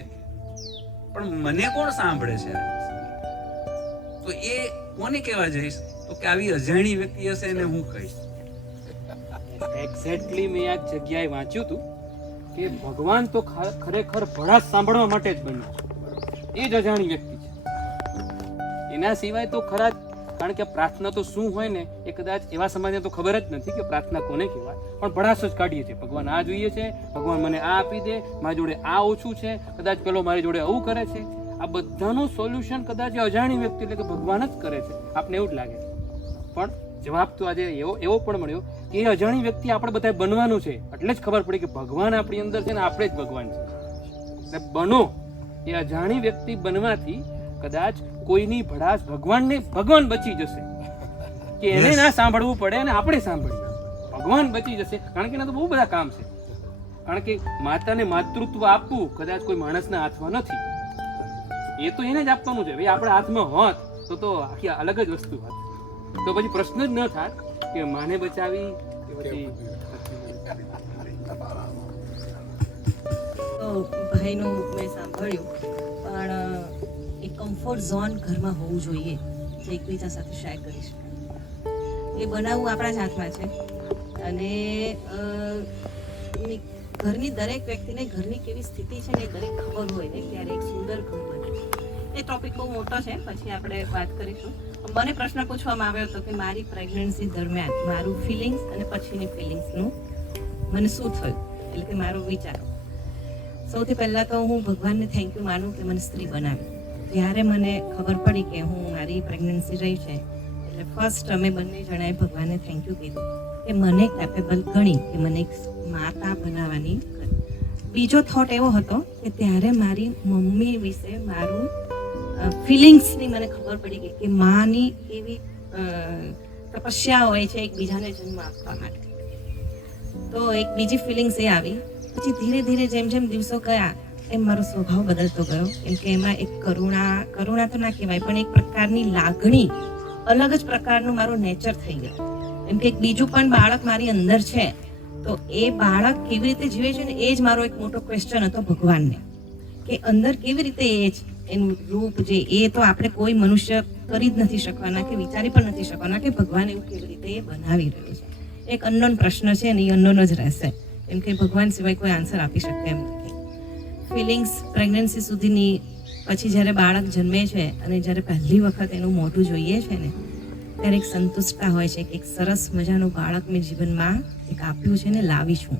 પણ મને કોણ સાંભળે છે? તો એ કોને કહેવા જઈશ? તો કે આવી અજાણી વ્યક્તિ હશે એને હું કહીશ. એક્ઝેક્ટલી મેં આ જગ્યાએ વાંચ્યું હતું કે ભગવાન તો ખરેખર ભડાસ સાંભળવા માટે જ બન્યો છે. એ જ અજાણી વ્યક્તિ છે. એના સિવાય તો ખરા જ. કારણ કે પ્રાર્થના તો શું હોય ને એ કદાચ એવા સમાજને તો ખબર જ નથી કે પ્રાર્થના કોને કહેવાય, પણ ભડાસ જ કાઢીએ છીએ. ભગવાન આ જોઈએ છે, ભગવાન મને આ આપી દે, મારી જોડે આ ઓછું છે, કદાચ પેલો મારી જોડે આવું કરે છે. આ બધાનું સોલ્યુશન કદાચ એ અજાણી વ્યક્તિ એટલે કે ભગવાન જ કરે છે. આપને એવું જ લાગે છે, પણ જવાબ તો આજે એવો પણ મળ્યો કે એ અજાણી વ્યક્તિ આપણે બધાએ બનવાનું છે. એટલે જ ખબર પડી કે ભગવાન આપણી અંદર છે ને આપણે જ ભગવાન છે. એટલે બનો એ અજાણી વ્યક્તિ બનવાથી કદાચ કોઈની ભડાસ ભગવાન બચી જશે કે એને ના સાંભળવું પડે અને આપણે સાંભળીએ. ભગવાન બચી જશે, કારણ કે એના તો બહુ બધા કામ છે. કારણ કે માતાને માતૃત્વ આપવું કદાચ કોઈ માણસના હાથમાં નથી, એ તો એને જ આપવાનું છે. ભાઈ આપણા હાથમાં હોત તો આખી અલગ જ વસ્તુ હોત. તો પછી પ્રશ્ન જ ન થાય કે માને બચાવી કે પછી ભાઈનું મેં સાંભળ્યું, પણ એક કમ્ફર્ટ ઝોન ઘરમાં હોવું જોઈએ જે એકબીજા સાથે શેર કરી શકાય. એ બનાવવું આપણા જ હાથમાં છે. અને ઘરની દરેક વ્યક્તિને ઘરની કેવી સ્થિતિ છે ને એ દરેક ખબર હોય ને ત્યારે એક સુંદર ઘર બને. એ ટોપિક બહુ મોટો છે, પછી આપણે વાત કરીશું. મને પ્રશ્ન પૂછવામાં આવ્યો હતો કે મારી પ્રેગ્નન્સી દરમિયાન મારું ફિલિંગ્સ અને પછીની ફિલિંગ્સનું મને શું થયું, એટલે કે મારો વિચાર. સૌથી પહેલાં તો હું ભગવાનને થેન્ક યુ માનું કે મને સ્ત્રી બનાવી. જ્યારે મને ખબર પડી કે હું મારી પ્રેગ્નન્સી રહી છે, એટલે ફર્સ્ટ અમે બંને જણાએ ભગવાનને થેન્ક યુ કીધું કે મને કેપેબલ ગણી કે મને એક માતા બનાવવાની. બીજો થોટ એવો હતો કે ત્યારે મારી મમ્મી વિશે મારું ફિલિંગ્સની મને ખબર પડી કે માની કેવી તપસ્યા હોય છે એકબીજાને જન્મ આપવા માટે. તો એક બીજી ફિલિંગ્સ એ આવી. પછી ધીરે ધીરે જેમ જેમ દિવસો ગયા એમ મારો સ્વભાવ બદલતો ગયો. કેમ કે એમાં એક કરુણા તો ના કહેવાય, પણ એક પ્રકારની લાગણી, અલગ જ પ્રકારનું મારું નેચર થઈ ગયું. કેમ કે એક બીજું પણ બાળક મારી અંદર છે, તો એ બાળક કેવી રીતે જીવે છે ને એ જ મારો એક મોટો ક્વેશ્ચન હતો ભગવાનને, કે અંદર કેવી રીતે એ જ એનું રૂપ જે એ તો આપણે કોઈ મનુષ્ય કરી જ નથી શકવાના કે વિચારી પણ નથી શકવાના કે ભગવાન એવું કેવી રીતે એ બનાવી રહ્યું છે. એક અનનોન પ્રશ્ન છે અને એ અનનોન જ રહેશે, કેમ કે ભગવાન સિવાય કોઈ આન્સર આપી શકે એમ નથી. ફિલિંગ્સ પ્રેગ્નન્સી સુધીની, પછી જ્યારે બાળક જન્મે છે અને જ્યારે પહેલી વખત એનું મોઢું જોઈએ છે ને ત્યારે એક સંતુષ્ટતા હોય છે કે એક સરસ મજાનું બાળક મેં જીવનમાં એક આપ્યું છે ને લાવી છું.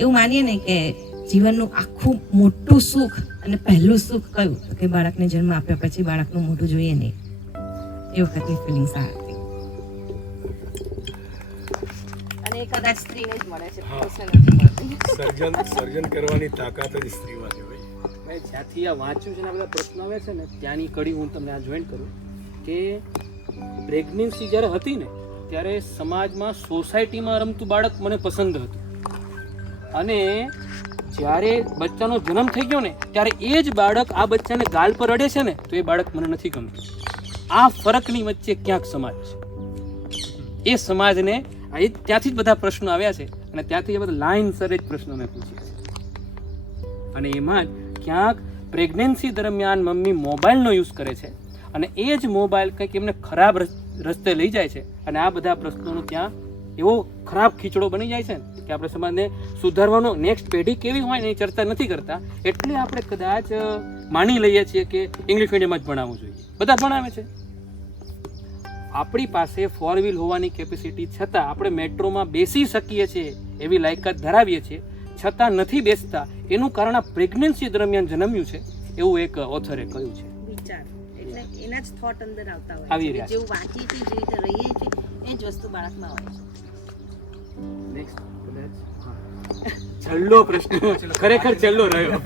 એવું માનીએ ને કે જીવનનું આખું મોટું સુખ અને પહેલું સુખ કયું, તો કે બાળકને જન્મ આપ્યા પછી બાળકનું મોઢું જોઈએ નહીં. એ વખતની ફિલિંગ્સ આ હતી. અને એ કદાચ સ્ત્રીને જ મળે છે, પુરુષને નથી મળતી. સર્જન કરવાની તાકાત જ સ્ત્રીમાં છે ભાઈ. મેં જ્યાંથી આ વાંચ્યું છે ને આ બધા પ્રશ્નો આવે છે ને ત્યાંની કડી હું તમને આ જોઈન કરું કે પ્રેગ્નન્સી જ્યારે હતી ને ત્યારે સમાજમાં સોસાયટીમાં રમતું બાળક મને પસંદ હતું, અને જ્યારે બચ્ચાનો જન્મ થઈ ગયો ને ત્યારે એ જ બાળક આ બચ્ચાને ગાલ પર અડે છે ને તો એ બાળક મને નથી ગમતું. આ ફરકની વચ્ચે ક્યાંક સમાજ છે. એ સમાજને ત્યાંથી જ બધા પ્રશ્નો આવ્યા છે અને ત્યાંથી એ બધા લાઇનસર જ પ્રશ્નો મેં પૂછ્યા છે. અને એમાં જ ક્યાંક પ્રેગ્નન્સી દરમિયાન મમ્મી મોબાઈલનો યુઝ કરે છે અને એ જ મોબાઈલ કંઈક એમને ખરાબ રસ્તે લઈ જાય છે, અને આ બધા પ્રશ્નોનો ત્યાં એવો ખરાબ ખીચડો બની જાય છે કે આપણે સમાજને સુધારવાનો નેક્સ્ટ પેઢી કેવી હોય એની ચર્ચા નથી કરતા. એટલે આપણે કદાચ માની લઈએ છીએ કે ઇંગ્લિશ મીડિયમમાં જ ભણાવવું જોઈએ. બધા ભણાવે છે. આપણી પાસે 4 વ્હીલ હોવાની કેપેસિટી છતાં આપણે મેટ્રોમાં બેસી શકીએ છીએ એવી લાયકાત ધરાવીએ છીએ, છતાં નથી બેસતા. એનું કારણ આ પ્રેગ્નન્સી દરમિયાન જન્મ્યું છે એવું એક ઓથરે કહ્યું છે. વિચાર એટલે એના જ થોટ અંદર આવતા હોય આવી છે. રહ્યા છે. જેવું વાંચીએ છીએ, જે રીતે રહીએ છીએ એ જ વસ્તુ બાળકમાં હોય છે. નેક્સ્ટ છેલ્લો પ્રશ્ન, ખરેખર છેલ્લો રહ્યો.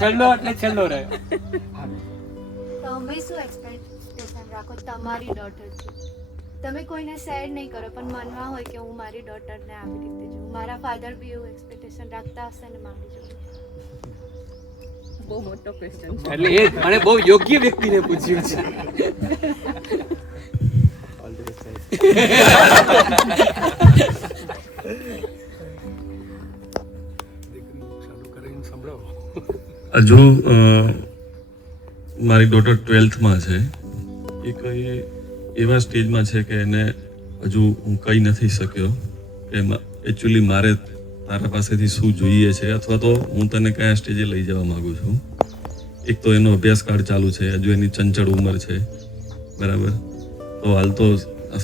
છેલ્લો એટલે છેલ્લો રહ્યો. તમે શું એક્સપેક્ટેશન રાખો તમારી ડોટરથી? તમે કોઈને શેર નહીં કરો પણ મનમાં હોય કે હું મારી ડોટરને આવી રીતે જોઉં. મારા ફાધર બી એવું એક્સપેક્ટેશન રાખતા હશે ને મારી જોડે. બહુ મોટો ક્વેશ્ચન છે. એટલે એ મને બહુ યોગ્ય વ્યક્તિને પૂછ્યું છે. જો મારી ડોટર 12થમાં છે, એ કઈ એવા સ્ટેજમાં છે કે એને હજુ હું કહી નથી શક્યો કે એકચ્યુઅલી મારે તારા પાસેથી શું જોઈએ છે, અથવા તો હું તને કયા સ્ટેજે લઈ જવા માંગુ છું. એક તો એનો અભ્યાસકાળ ચાલુ છે, હજુ એની ચંચળ ઉંમર છે, બરાબર. તો હાલ તો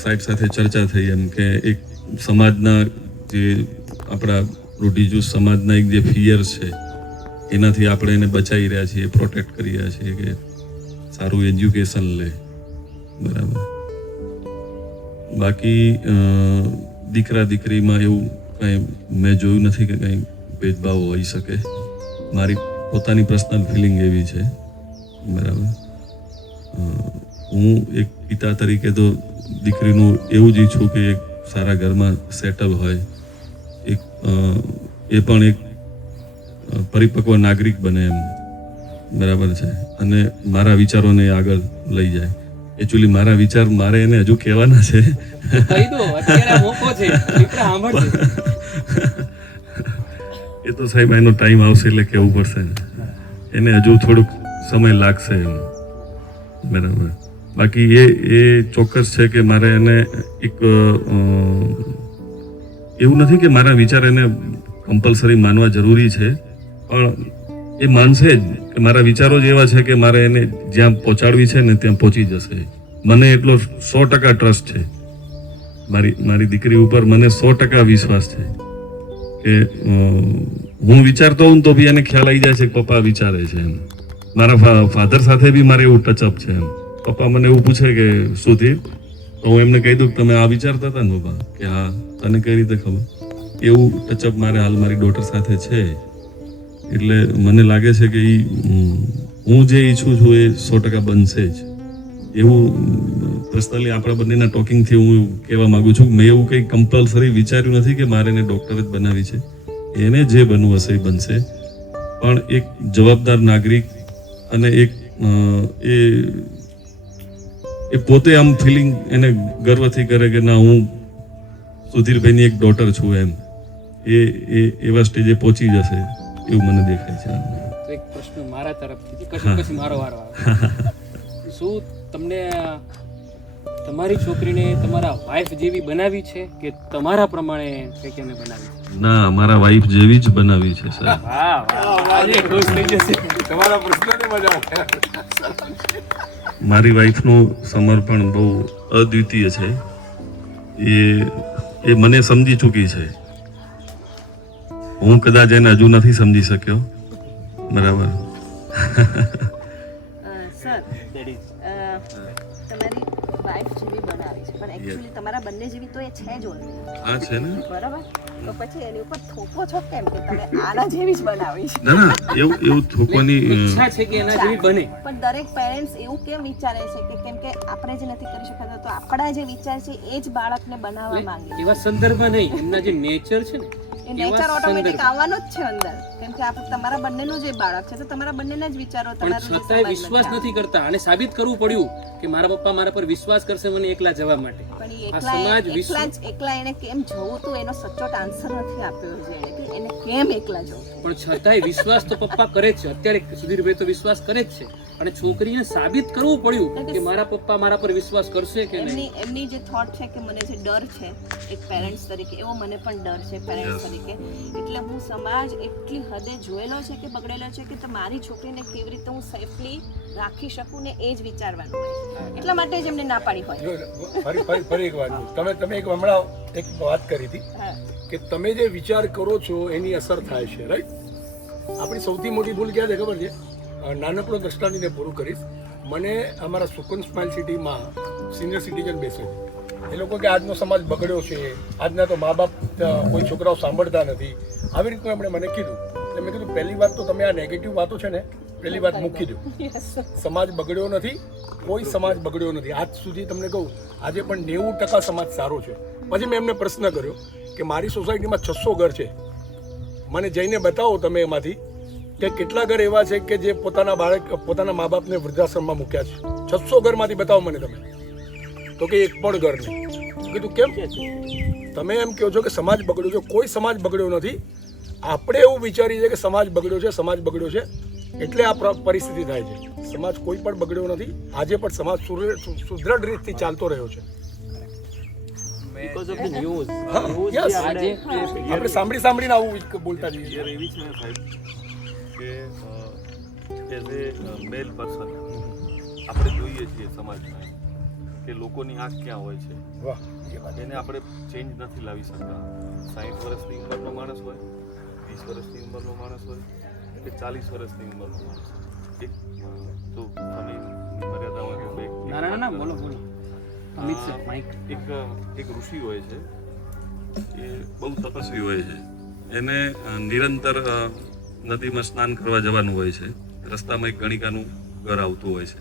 સાહેબ સાથે ચર્ચા થઈ એમ કે એક સમાજના જે આપણા રૂઢિચુસ્ત સમાજના એક જે ફિયર્સ છે એનાથી આપણે એને બચાવી રહ્યા છીએ, પ્રોટેક્ટ કરી રહ્યા છીએ કે સારું એજ્યુકેશન લે, બરાબર. બાકી દીકરા દીકરીમાં એવું કંઈ મેં જોયું નથી કે કંઈ ભેદભાવ હોઈ શકે. મારી પોતાની પર્સનલ ફિલિંગ એવી છે, બરાબર. હું એક પિતા તરીકે તો દીકરીનું એવું જ ઈચ્છું કે એક સારા ઘરમાં સેટલ હોય, એક એ પણ એક પરિપક્વ નાગરિક બને એમ, બરાબર છે, અને મારા વિચારોને આગળ લઈ જાય. એકચ્યુઅલી મારા વિચાર મારે એને હજુ કહેવાના છે. કહી દો, અત્યારે મોકો છે, દીકરા સાંભળશે. એ તો સાહેબ એનો ટાઈમ આવશે એટલે કહેવું પડશે ને, એને હજુ થોડુંક સમય લાગશે એમ, બરાબર. બાકી એ ચોક્કસ છે કે મારે એને એક એવું નથી કે મારા વિચાર એને કમ્પલસરી માનવા જરૂરી છે, પણ એ માનશે જ કે મારા વિચારો જ એવા છે કે મારે એને જ્યાં પહોંચાડવી છે ને ત્યાં પહોંચી જશે. મને એટલો 100% ટ્રસ્ટ છે મારી દીકરી ઉપર, મને 100% વિશ્વાસ છે કે હું વિચારતો હોઉં તો બી એને ખ્યાલ આવી જાય છે કે પપ્પા વિચારે છે એમ. મારા ફાધર સાથે બી મારે એવું ટચઅપ છે એમ. પપ્પા મને એવું પૂછે કે શું થયું, તો હું એમને કહી દઉં કે તમે આ વિચારતા હતા ને પપ્પા, કે હા, તને કઈ રીતે ખબર. એવું ટચઅપ મારે હાલ મારી ડોટર સાથે છે. એટલે મને લાગે છે કે હું જે ઈચ્છું છું એ 100% બનશે જ. એવું પર્સનલી આપણા બંનેના ટોકિંગથી હું કહેવા માંગુ છું. મેં એવું કંઈ કમ્પલસરી વિચાર્યું નથી કે મારે એને ડૉક્ટર જ બનાવી છે. એને જે બનવું હશે એ બનશે, પણ એક જવાબદાર નાગરિક અને એક એ પોતે આમ ફિલિંગ એને ગર્વથી કરે કે ના, હું સુધીરભાઈની એક ડોટર છું એમ, એ એવા સ્ટેજે પહોંચી જશે એવું મને દેખાય છે. તો એક પ્રશ્ન મારા તરફથી, પછી મારો વારો આવે. શું તમને તમારી છોકરીને તમારા વાઈફ જેવી બનાવી છે કે તમારા પ્રમાણે કંઈક એને બનાવી? ના, મારા વાઈફ જેવી જ બનાવી છે સાહેબ. વાહ વાહ, આજે ખુશ થઈ જશે. તમારા પ્રશ્નને મજા આવે. મારી વાઈફનું સમર્પણ બહુ અદ્વિતીય છે. એ મને સમજી ચૂકી છે. હું કદાચ એને હજુ નથી સમજી શક્યો, બરાબર. સર, તમારી વાઈફ જેવી બનાવી છે, પણ એકચ્યુઅલી તમારા બંને જેવી તો એ છે જ ઓલરેડી. હા, છે ને. બરાબર, તો પછી એની ઉપર થોપો છો કેમ કે તમે આના જેવી જ બનાવી છે? ના, એવું થોપવાની ઈચ્છા છે કે એના જેવી બને. પણ દરેક પેરેન્ટ્સ એવું કેમ વિચારે છે કે કેમ કે આપણે જે નથી કરી શકતા તો આપણા જે વિચાર છે એ જ બાળકને બનાવવા માંગે છે. એવા સંદર્ભમાં નહીં, એમના જે નેચર છે ને એ નેચર ઓટોમેટિક આવવાનો જ છે અંદર, કેમ કે આપણે તમારા બંનેનું જે બાળક છે તો તમારા બંનેના જ વિચારો, પણ તમારું છતાંય વિશ્વાસ નથી કરતા. અને સાબિત કરવું પડ્યું કે મારા પપ્પા મારા પર વિશ્વાસ કરશે મને એકલા જવા માટે. પણ એ આ સમાજ એકલા એને કેમ જવું તું એનો સચોટ આન્સર નથી આપ્યો છે એને, કે એને કેમ એકલા જવું. પણ છતાંય વિશ્વાસ તો પપ્પા કરે જ છે. અત્યારે સુધીરભાઈ તો વિશ્વાસ કરે જ છે, અને છોકરીને સાબિત કરવું પડ્યું કે મારા પપ્પા મારા પર વિશ્વાસ કરશે કે નહીં. એમની જે થોટ છે કે મને જે ડર છે એક પેરેન્ટ્સ તરીકે, એવો મને પણ ડર છે પેરેન્ટ્સ તરીકે. એટલે હું સમાજ એટલી હદે જોયેલો છે કે બગડેલો છે કે મારી છોકરીને કેવી રીતે હું સેફલી રાખી શકું ને એ જ વિચારવાનું હોય છે. એટલા માટે જ એમને ના પાડી હોય. ફરી એક વાત, તમે એક હમણાં એક વાત કરી હતી કે તમે જે વિચાર કરો છો એની અસર થાય છે, રાઈટ? આપણી સૌથી મોટી ભૂલ ક્યાં છે ખબર છે? નાનકડો દ્રષ્ટાંતને પૂરું કરીશ. મને અમારા સુકુન સ્માઇલ સિટીમાં સિનિયર સિટીઝન બેસે છે. એ લોકો કે આજનો સમાજ બગડ્યો છે, આજના તો મા બાપ કોઈ છોકરાઓ સાંભળતા નથી, આવી રીતનું એમણે મને કીધું. એટલે મેં કીધું પહેલી વાત તો તમે આ નેગેટિવ વાતો છે ને પહેલી વાત મૂકી દો. સમાજ બગડ્યો નથી, કોઈ સમાજ બગડ્યો નથી. આજ સુધી તમને કહું, આજે પણ 90% સમાજ સારો છે. પછી મેં એમને પ્રશ્ન કર્યો કે મારી સોસાયટીમાં 600 ઘર છે, મને જઈને બતાવો તમે એમાંથી કે કેટલા ઘર એવા છે કે જે પોતાના મા બાપને વૃદ્ધાશ્રમમાં મૂક્યા છે. 600 ઘરમાંથી બતાવો મને તમે. તો કે એક પણ ઘર નહીં. કીધું કેમ? તમે એમ કહો છો કે સમાજ બગડ્યો છે. કોઈ સમાજ બગડ્યો નથી. આપણે એવું વિચારીએ છીએ કે સમાજ બગડ્યો છે, સમાજ બગડ્યો છે એટલે આ પરિસ્થિતિ થાય છે. સમાજ કોઈ પણ બગડ્યો નથી. આજે પણ સમાજ સુદૃઢ રીતથી ચાલતો રહ્યો છે. Because of the news yes. આજે આપણે સાંભળીને આવું બોલતા જઈએ યાર એવી છે ને સાહેબ કે એઝ એ મેલ પર્સન આપણે જોઈએ છીએ સમાજમાં કે લોકોની આંખ ક્યાં હોય છે. વાહ એ વાત એને આપણે ચેન્જ નથી લાવી શકતા. 60 વર્ષની ઉંમરનો માણસ હોય, 20 વર્ષની ઉંમરનો માણસ હોય કે 40 વર્ષની ઉંમરનો માણસ હોય. એક તો સમયની મર્યાદામાં કે ના બોલો અમિત સર માઇક. એક ઋષિ હોય છે, એ બહુ તપસ્વી હોય છે. એને નિરંતર નદીમાં સ્નાન કરવા જવાનું હોય છે. રસ્તામાં એક ગણિકાનું ઘર આવતું હોય છે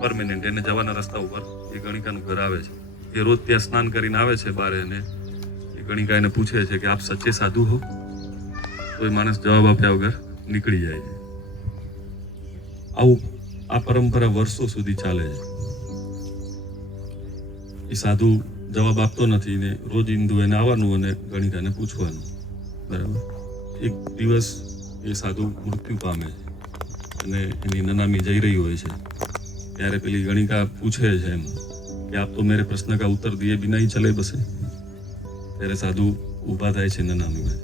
પરમેનન્ટ. એને જવાના રસ્તા ઉપર એ ગણિકાનું ઘર આવે છે. એ રોજ ત્યાં સ્નાન કરીને આવે છે બહાર, અને એ ગણિકા એને પૂછે છે કે આપ સચ્ચે સાધુ હો? તો એ માણસ જવાબ આપ્યા વગર નીકળી જાય છે. આવું આ પરંપરા વર્ષો સુધી ચાલે છે. એ સાધુ જવાબ આપતો નથી ને રોજિંદુ એને આવવાનું અને ગણિકાને પૂછવાનું. બરાબર. એક દિવસ એ સાધુ મૃત્યુ પામે છે અને એની નનામી જઈ રહી હોય છે. ત્યારે પેલી ગણિકા પૂછે છે એમ કે આપ તો મેરે પ્રશ્ન કા ઉત્તર દિए बिना ही चले बसे. ત્યારે સાધુ ઊભા થાય છે નનામીમાં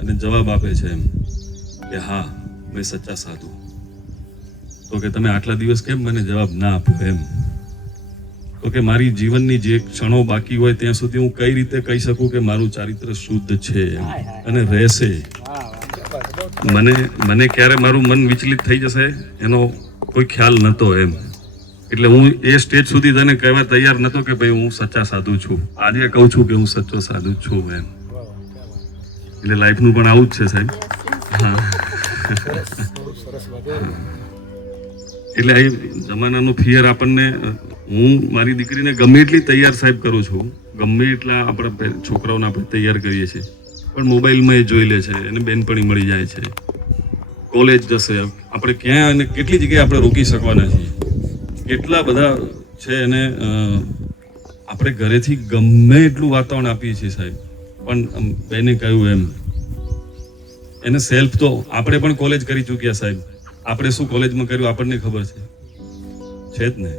અને જવાબ આપે છે એમ કે હા, મેં સચ્ચા સાધુ. તો કે તમે આટલા દિવસ કેમ મને જવાબ ના આપ્યો એમ? તો કે મારી જીવનની જે ક્ષણો બાકી હોય ત્યાં સુધી હું કઈ રીતે કહી શકું કે મારું ચારિત્ર શુદ્ધ છે અને રહેશે. મને ક્યારે મારું મન વિચલિત થઈ જશે એનો કોઈ ખ્યાલ નહોતો એમ. એટલે હું એ સ્ટેજ સુધી તને કહેવા તૈયાર નહોતો કે ભાઈ હું સચ્ચા સાધુ છું. આજે કહું છું કે હું સચ્ચો સાધુ છું એમ. એટલે લાઈફનું પણ આવું જ છે સાહેબ. હા, એટલે આ જમાનાનો ફિયર આપણને, હું મારી દીકરીને ગમે એટલી તૈયાર સાહેબ કરું છું, ગમે એટલા આપણે છોકરાઓને આપણે તૈયાર કરીએ છીએ, પણ મોબાઈલમાં એ જોઈ લે છે, એને બેનપણી મળી જાય છે, કોલેજ જશે. આપણે ક્યાં અને કેટલી જગ્યાએ આપણે રોકી શકવાના છીએ? કેટલા બધા છે એને આપણે ઘરેથી ગમે એટલું વાતાવરણ આપીએ છીએ સાહેબ, પણ બેને કહ્યું એમ એને સેલ્ફ તો આપણે પણ કોલેજ કરી ચૂક્યા સાહેબ. આપણે શું કોલેજમાં કર્યું આપણને ખબર છે જ ને.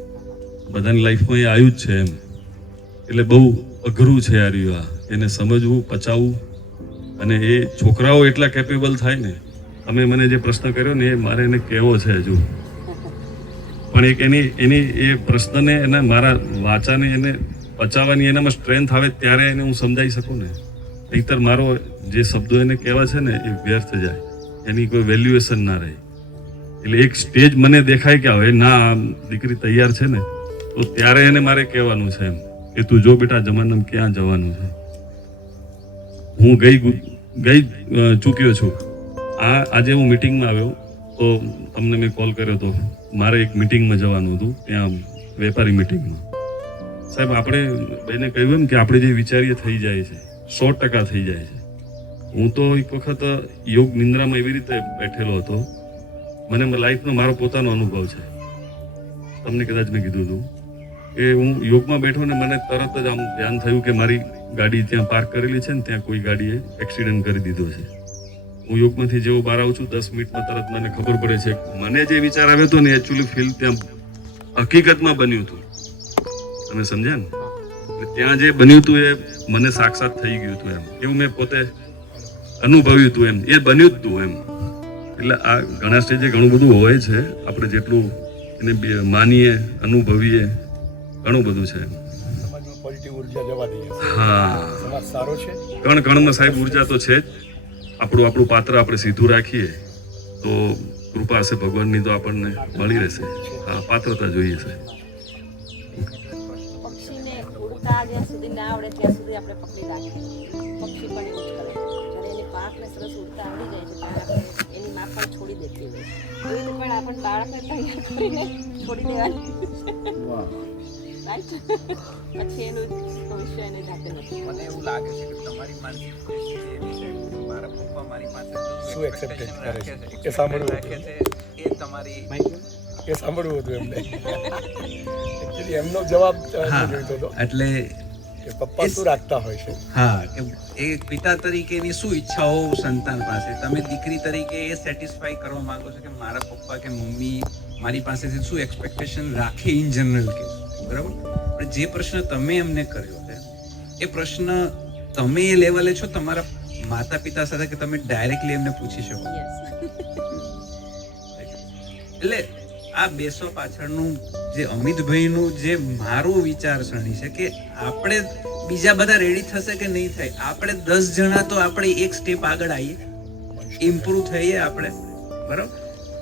બધાની લાઈફમાં એ આવ્યું જ છે એમ. એટલે બહુ અઘરું છે આ રહ્યું. એને સમજવું, પચાવવું. અને એ છોકરાઓ એટલા કેપેબલ થાય ને. તમે મને જે પ્રશ્ન કર્યો ને એ મારે એને કહેવો છે હજુ, પણ એક એની એ પ્રશ્નને એને મારા વાચાને એને પચાવવાની એનામાં સ્ટ્રેન્થ આવે ત્યારે એને હું સમજાવી શકું ને. નહીંતર મારો જે શબ્દો એને કહેવા છે ને એ વ્યર્થ જાય, એની કોઈ વેલ્યુએશન ના રહે. એટલે એક સ્ટેજ મને દેખાય કે હવે ના દીકરી તૈયાર છે ને, તો ત્યારે એને મારે કહેવાનું છે એમ કે તું જો બેટા જમાનામાં ક્યાં જવાનું છે. હું ગઈ ચૂક્યો છું. આજે હું મિટિંગમાં આવ્યો તો તમને મેં કોલ કર્યો હતો. મારે એક મિટિંગમાં જવાનું હતું, ત્યાં વેપારી મિટિંગમાં. સાહેબ આપણે બેને કહ્યું એમ કે આપણે જે વિચારીએ થઈ જાય છે, 100% થઈ જાય છે. હું તો એક વખત યોગ નિંદ્રામાં એવી રીતે બેઠેલો હતો, મને લાઈફનો મારો પોતાનો અનુભવ છે, તમને કદાચ મેં કીધું હતું કે હું યોગમાં બેઠો ને મને તરત જ આમ ધ્યાન થયું કે મારી ગાડી ત્યાં પાર્ક કરેલી છે ને ત્યાં કોઈ ગાડીએ એક્સિડન્ટ કરી દીધો છે. હું યોગમાંથી જેવો બહાર આવું છું 10 મિનિટમાં તરત મને ખબર પડે છે મને જે વિચાર આવ્યો હતો ને એકચ્યુઅલી ફીલ ત્યાં હકીકતમાં બન્યું હતું. તમે સમજ્યા ને? ત્યાં જે બન્યું હતું એ મને સાક્ષાત થઈ ગયું હતું એમ, એવું મેં પોતે અનુભવ્યું હતું એમ, એ બન્યું જ હતું એમ. એટલે આ ઘણા સ્ટેજે ઘણું બધું હોય છે, આપણે જેટલું એને માનીએ, અનુભવીએ, ઘણું બધું છે એમ. પોઝિટિવ ઉર્જા જવા દઈએ. હા, સમાજ સારો છે. કણમાં સાહેબ ઉર્જા તો છે જ. આપણું પાત્ર આપણે સીધું રાખીએ તો કૃપા હશે ભગવાનની, તો આપણને મળી રહેશે. હા, પાત્રતા જોઈએ છે. પક્ષીને ઉડતા જ્યાં સુધી ના આવડે ત્યાં સુધી આપણે પકડી રાખીએ. પક્ષી પણ એવું જ કરે. જ્યારે એની પાંખને સરસ ઉડતા આવડી જાય છે ત્યારે આપણે એની માં પણ છોડી દેતી હોય. એવી રીતે પણ આપણે બાળકને તૈયાર કરીને છોડી દેવાની. રાઈટ? પછી એનું ભવિષ્ય એને જાતે નથી. મને એવું લાગે છે કે તમારી માનસિક પરિસ્થિતિ એવી છે કે મારા પપ્પા મારી પાસે શું એક્સેપ્ટેડ કરે છે એ સાંભળવું રાખે છે એ તમારી એ સાંભળવું હતું એમને. એકચ્યુઅલી એમનો જવાબ જોઈતો હતો એટલે કે પપ્પા શું રાખતા હોય છે. હા, કે એ પિતા તરીકેની શું ઈચ્છાઓ સંતાન પાસે, તમે દીકરી તરીકે એ સેટિસ્ફાઈ કરવા માંગો છો કે મારા પપ્પા કે મમ્મી મારી પાસેથી શું એક્સપેક્ટેશન રાખે ઇન જનરલ કેસ, બરાબર? પણ જે પ્રશ્ન તમે એમને કર્યો છે એ પ્રશ્ન તમે એ લેવલે છો તમારા માતા પિતા સાથે કે તમે ડાયરેક્ટલી એમને પૂછી શકો? એટલે આ બેસવા પાછળનું જે અમિતભાઈનું જે મારું વિચારસરણી છે કે આપણે બીજા બધા રેડી થશે કે નહીં થાય, આપણે 10 જણા તો આપણે એક સ્ટેપ આગળ આવીએ, ઇમ્પ્રુવ થઈએ આપણે, બરાબર?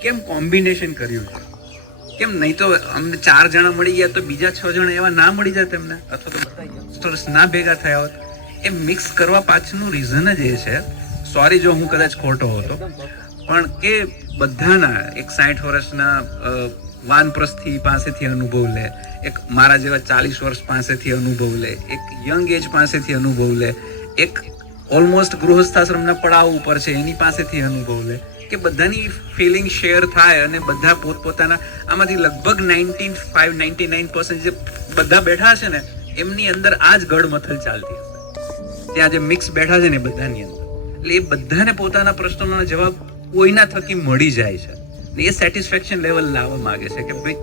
કેમ કોમ્બિનેશન કર્યું છે? કેમ નહીં તો અમને 4 જણા મળી ગયા તો બીજા 6 જણા એવા ના મળી જાય તેમને, અથવા તો બધા યંગસ્ટર્સ ના ભેગા થયા હોત? એ મિક્સ કરવા પાછળનું રીઝન જ એ છે, સોરી જો હું કદાચ ખોટો હતો, પણ કે બધાના એક 60 વર્ષના વાનપ્રસ્થી પાસેથી અનુભવ લે, એક મારા જેવા 40 વર્ષ પાસેથી અનુભવ લે, એક યંગ એજ પાસેથી અનુભવ લે, એક ઓલમોસ્ટ ગૃહસ્થાશ્રમના પડાવ ઉપર છે એની પાસેથી અનુભવ લે, કે બધાની ફિલિંગ શેર થાય અને બધા પોતપોતાના આમાંથી લગભગ 99% જે બધા બેઠા છે ને એમની અંદર આ જ ગડમથલ ચાલતી હશે, ત્યાં જે મિક્સ બેઠા છે ને બધાની અંદર, એટલે એ બધાને પોતાના પ્રશ્નોના જવાબ કોઈના થકી મળી જાય છે ને એ સેટિસ્ફેક્શન લેવલ લાવવા માંગે છે કે ભાઈ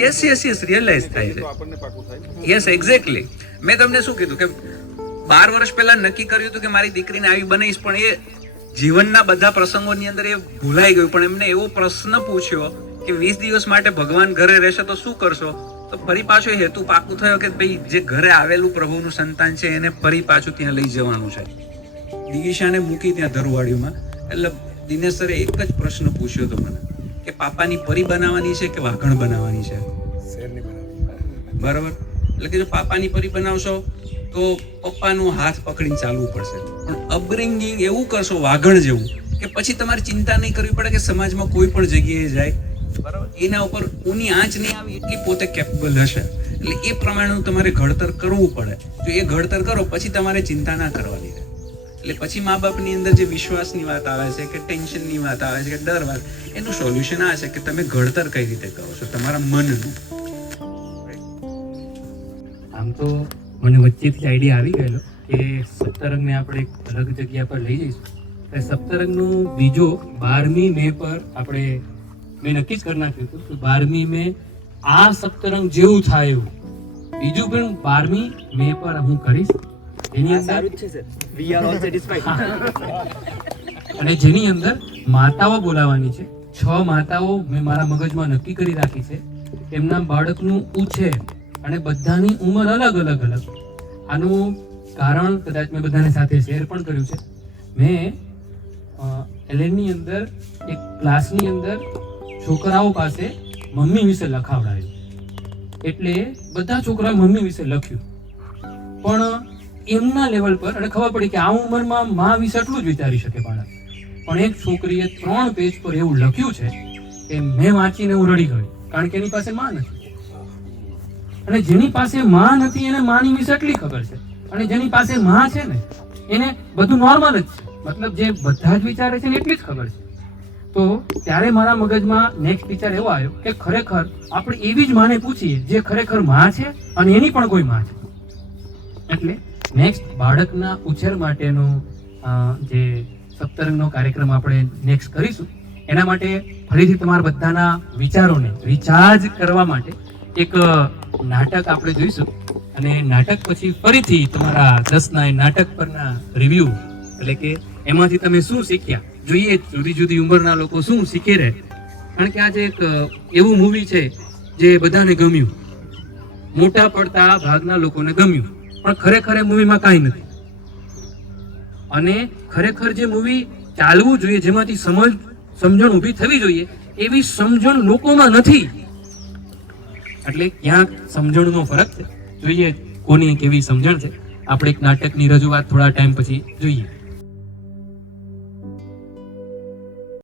યસ રિયલાઇઝ થાય છે. Yes exactly. મેં તમને શું કીધું કે 12 વર્ષ પહેલા નક્કી કર્યું હતું કે મારી દીકરીને આવી બનાવીશ, પણ એ જીવનના બધા પ્રસંગોની અંદર એ ભૂલાઈ ગયું. પણ એમને એવો પ્રશ્ન પૂછ્યો કે 20 દિવસ માટે ભગવાન ઘરે રહેશે તો શું કરશો? તો ફરી પાછો એ હેતુ પાકું થયો કે ભાઈ જે ઘરે આવેલું પ્રભુનું સંતાન છે એને ફરી પાછું ત્યાં લઈ જવાનું છે. દિગીશાને મૂકી ત્યાં ધરવાડીમાં, એટલે દિનેશ સરે એક જ પ્રશ્ન પૂછ્યો હતો મને કે પાપાની પરી બનાવવાની છે કે વાઘણ બનાવવાની છે? બરાબર. એટલે કે જો પાપાની પરી બનાવશો તો પપ્પાનો હાથ પકડીને ચાલવું પડશે, પણ અપબ્રિંગિંગ એવું કરશો વાઘણ જેવું કે પછી તમારે ચિંતા નહીં કરવી પડે કે સમાજમાં કોઈ પણ જગ્યાએ જાય, બરાબર, એના ઉપર ઊની આંચ નહીં આવી એટલી પોતે કેપેબલ હશે. એટલે એ પ્રમાણેનું તમારે ઘડતર કરવું પડે. જો એ ઘડતર કરો પછી તમારે ચિંતા ના કરવાની રહે. એટલે પછી મા બાપની અંદર જે વિશ્વાસની વાત આવે છે કે ટેન્શનની વાત આવે છે કે ડર વાત, એનું સોલ્યુશન આ છે કે તમે ઘડતર કઈ રીતે કરો છો તમારા મનનું. આમ તો મને વચ્ચેથી આઈડિયા આવી ગયેલો કે સપ્તરંગને આપણે એક અલગ જગ્યા પર લઈ જઈશું. એટલે સપ્તરંગનું બીજો 12મી મે પર મેં નક્કી જ કરી નાખ્યું હતું કે 12મી મે આ સપ્તરંગ જેવું થાય એવું બીજું પણ 12મી મે પર હું કરીશ. એની અંદર અને જેની અંદર માતાઓ બોલાવવાની છે. 6 માતાઓ મેં મારા મગજમાં નક્કી કરી રાખી છે. એમના બાળકનું ઉછેર અને બધાની ઉંમર અલગ. આનું કારણ કદાચ મેં બધાને સાથે શેર પણ કર્યું છે. મેં એલએનની અંદર એક ક્લાસની અંદર છોકરાઓ પાસે મમ્મી વિશે લખાવડાવ્યું, એટલે બધા છોકરાઓ મમ્મી વિશે લખ્યું, પણ એમના લેવલ પર અને ખબર પડી કે આ ઉંમરમાં માં વિશે એટલું જ વિચારી શકે બાળક. પણ એક છોકરીએ 3 પેજ પર એવું લખ્યું છે કે મેં વાંચીને હું રડી ગયો, કારણ કે એની પાસે માં નથી. અને જેની પાસે માં નથી એને માની વિશે એટલી ખબર છે, અને જેની પાસે માં છે ને એને બધું નોર્મલ જ છે, મતલબ જે બધા જ વિચારે છે ને એટલી જ ખબર છે. તો ત્યારે મારા મગજમાં નેક્સ્ટ વિચાર એવો આવ્યો કે ખરેખર આપણે એવી જ માને પૂછીએ જે ખરેખર માં છે અને એની પણ કોઈ માં છે. એટલે નેક્સ્ટ બાળકના ઉછેર માટેનો જે સપ્તરંગનો કાર્યક્રમ આપણે નેક્સ્ટ કરીશું. એના માટે ફરીથી તમારા બધાના વિચારોને રિચાર્જ કરવા માટે એક નાટક આપણે જોઈશું, અને નાટક પછી ફરીથી તમારા 10ના નાટક પરના રિવ્યુ, એટલે કે એમાંથી તમે શું શીખ્યા, જોઈએ જુદી જુદી ઉંમરના લોકો શું શીખી રહે. કારણ કે આજે એક એવું મૂવી છે જે બધાને ગમ્યું, મોટા પડતા ભાગના લોકોને ગમ્યું, પણ ખરેખર એ મૂવીમાં કાંઈ નથી. અને ખરેખર જે મૂવી ચાલવું જોઈએ, જેમાંથી સમજણ ઊભી થવી જોઈએ, એવી સમજણ લોકોમાં નથી. એટલે ક્યાંક સમજણનો ફરક છે. જોઈએ કોની કેવી સમજણ છે. આપણે એક નાટકની રજૂઆત થોડા ટાઈમ પછી જોઈએ.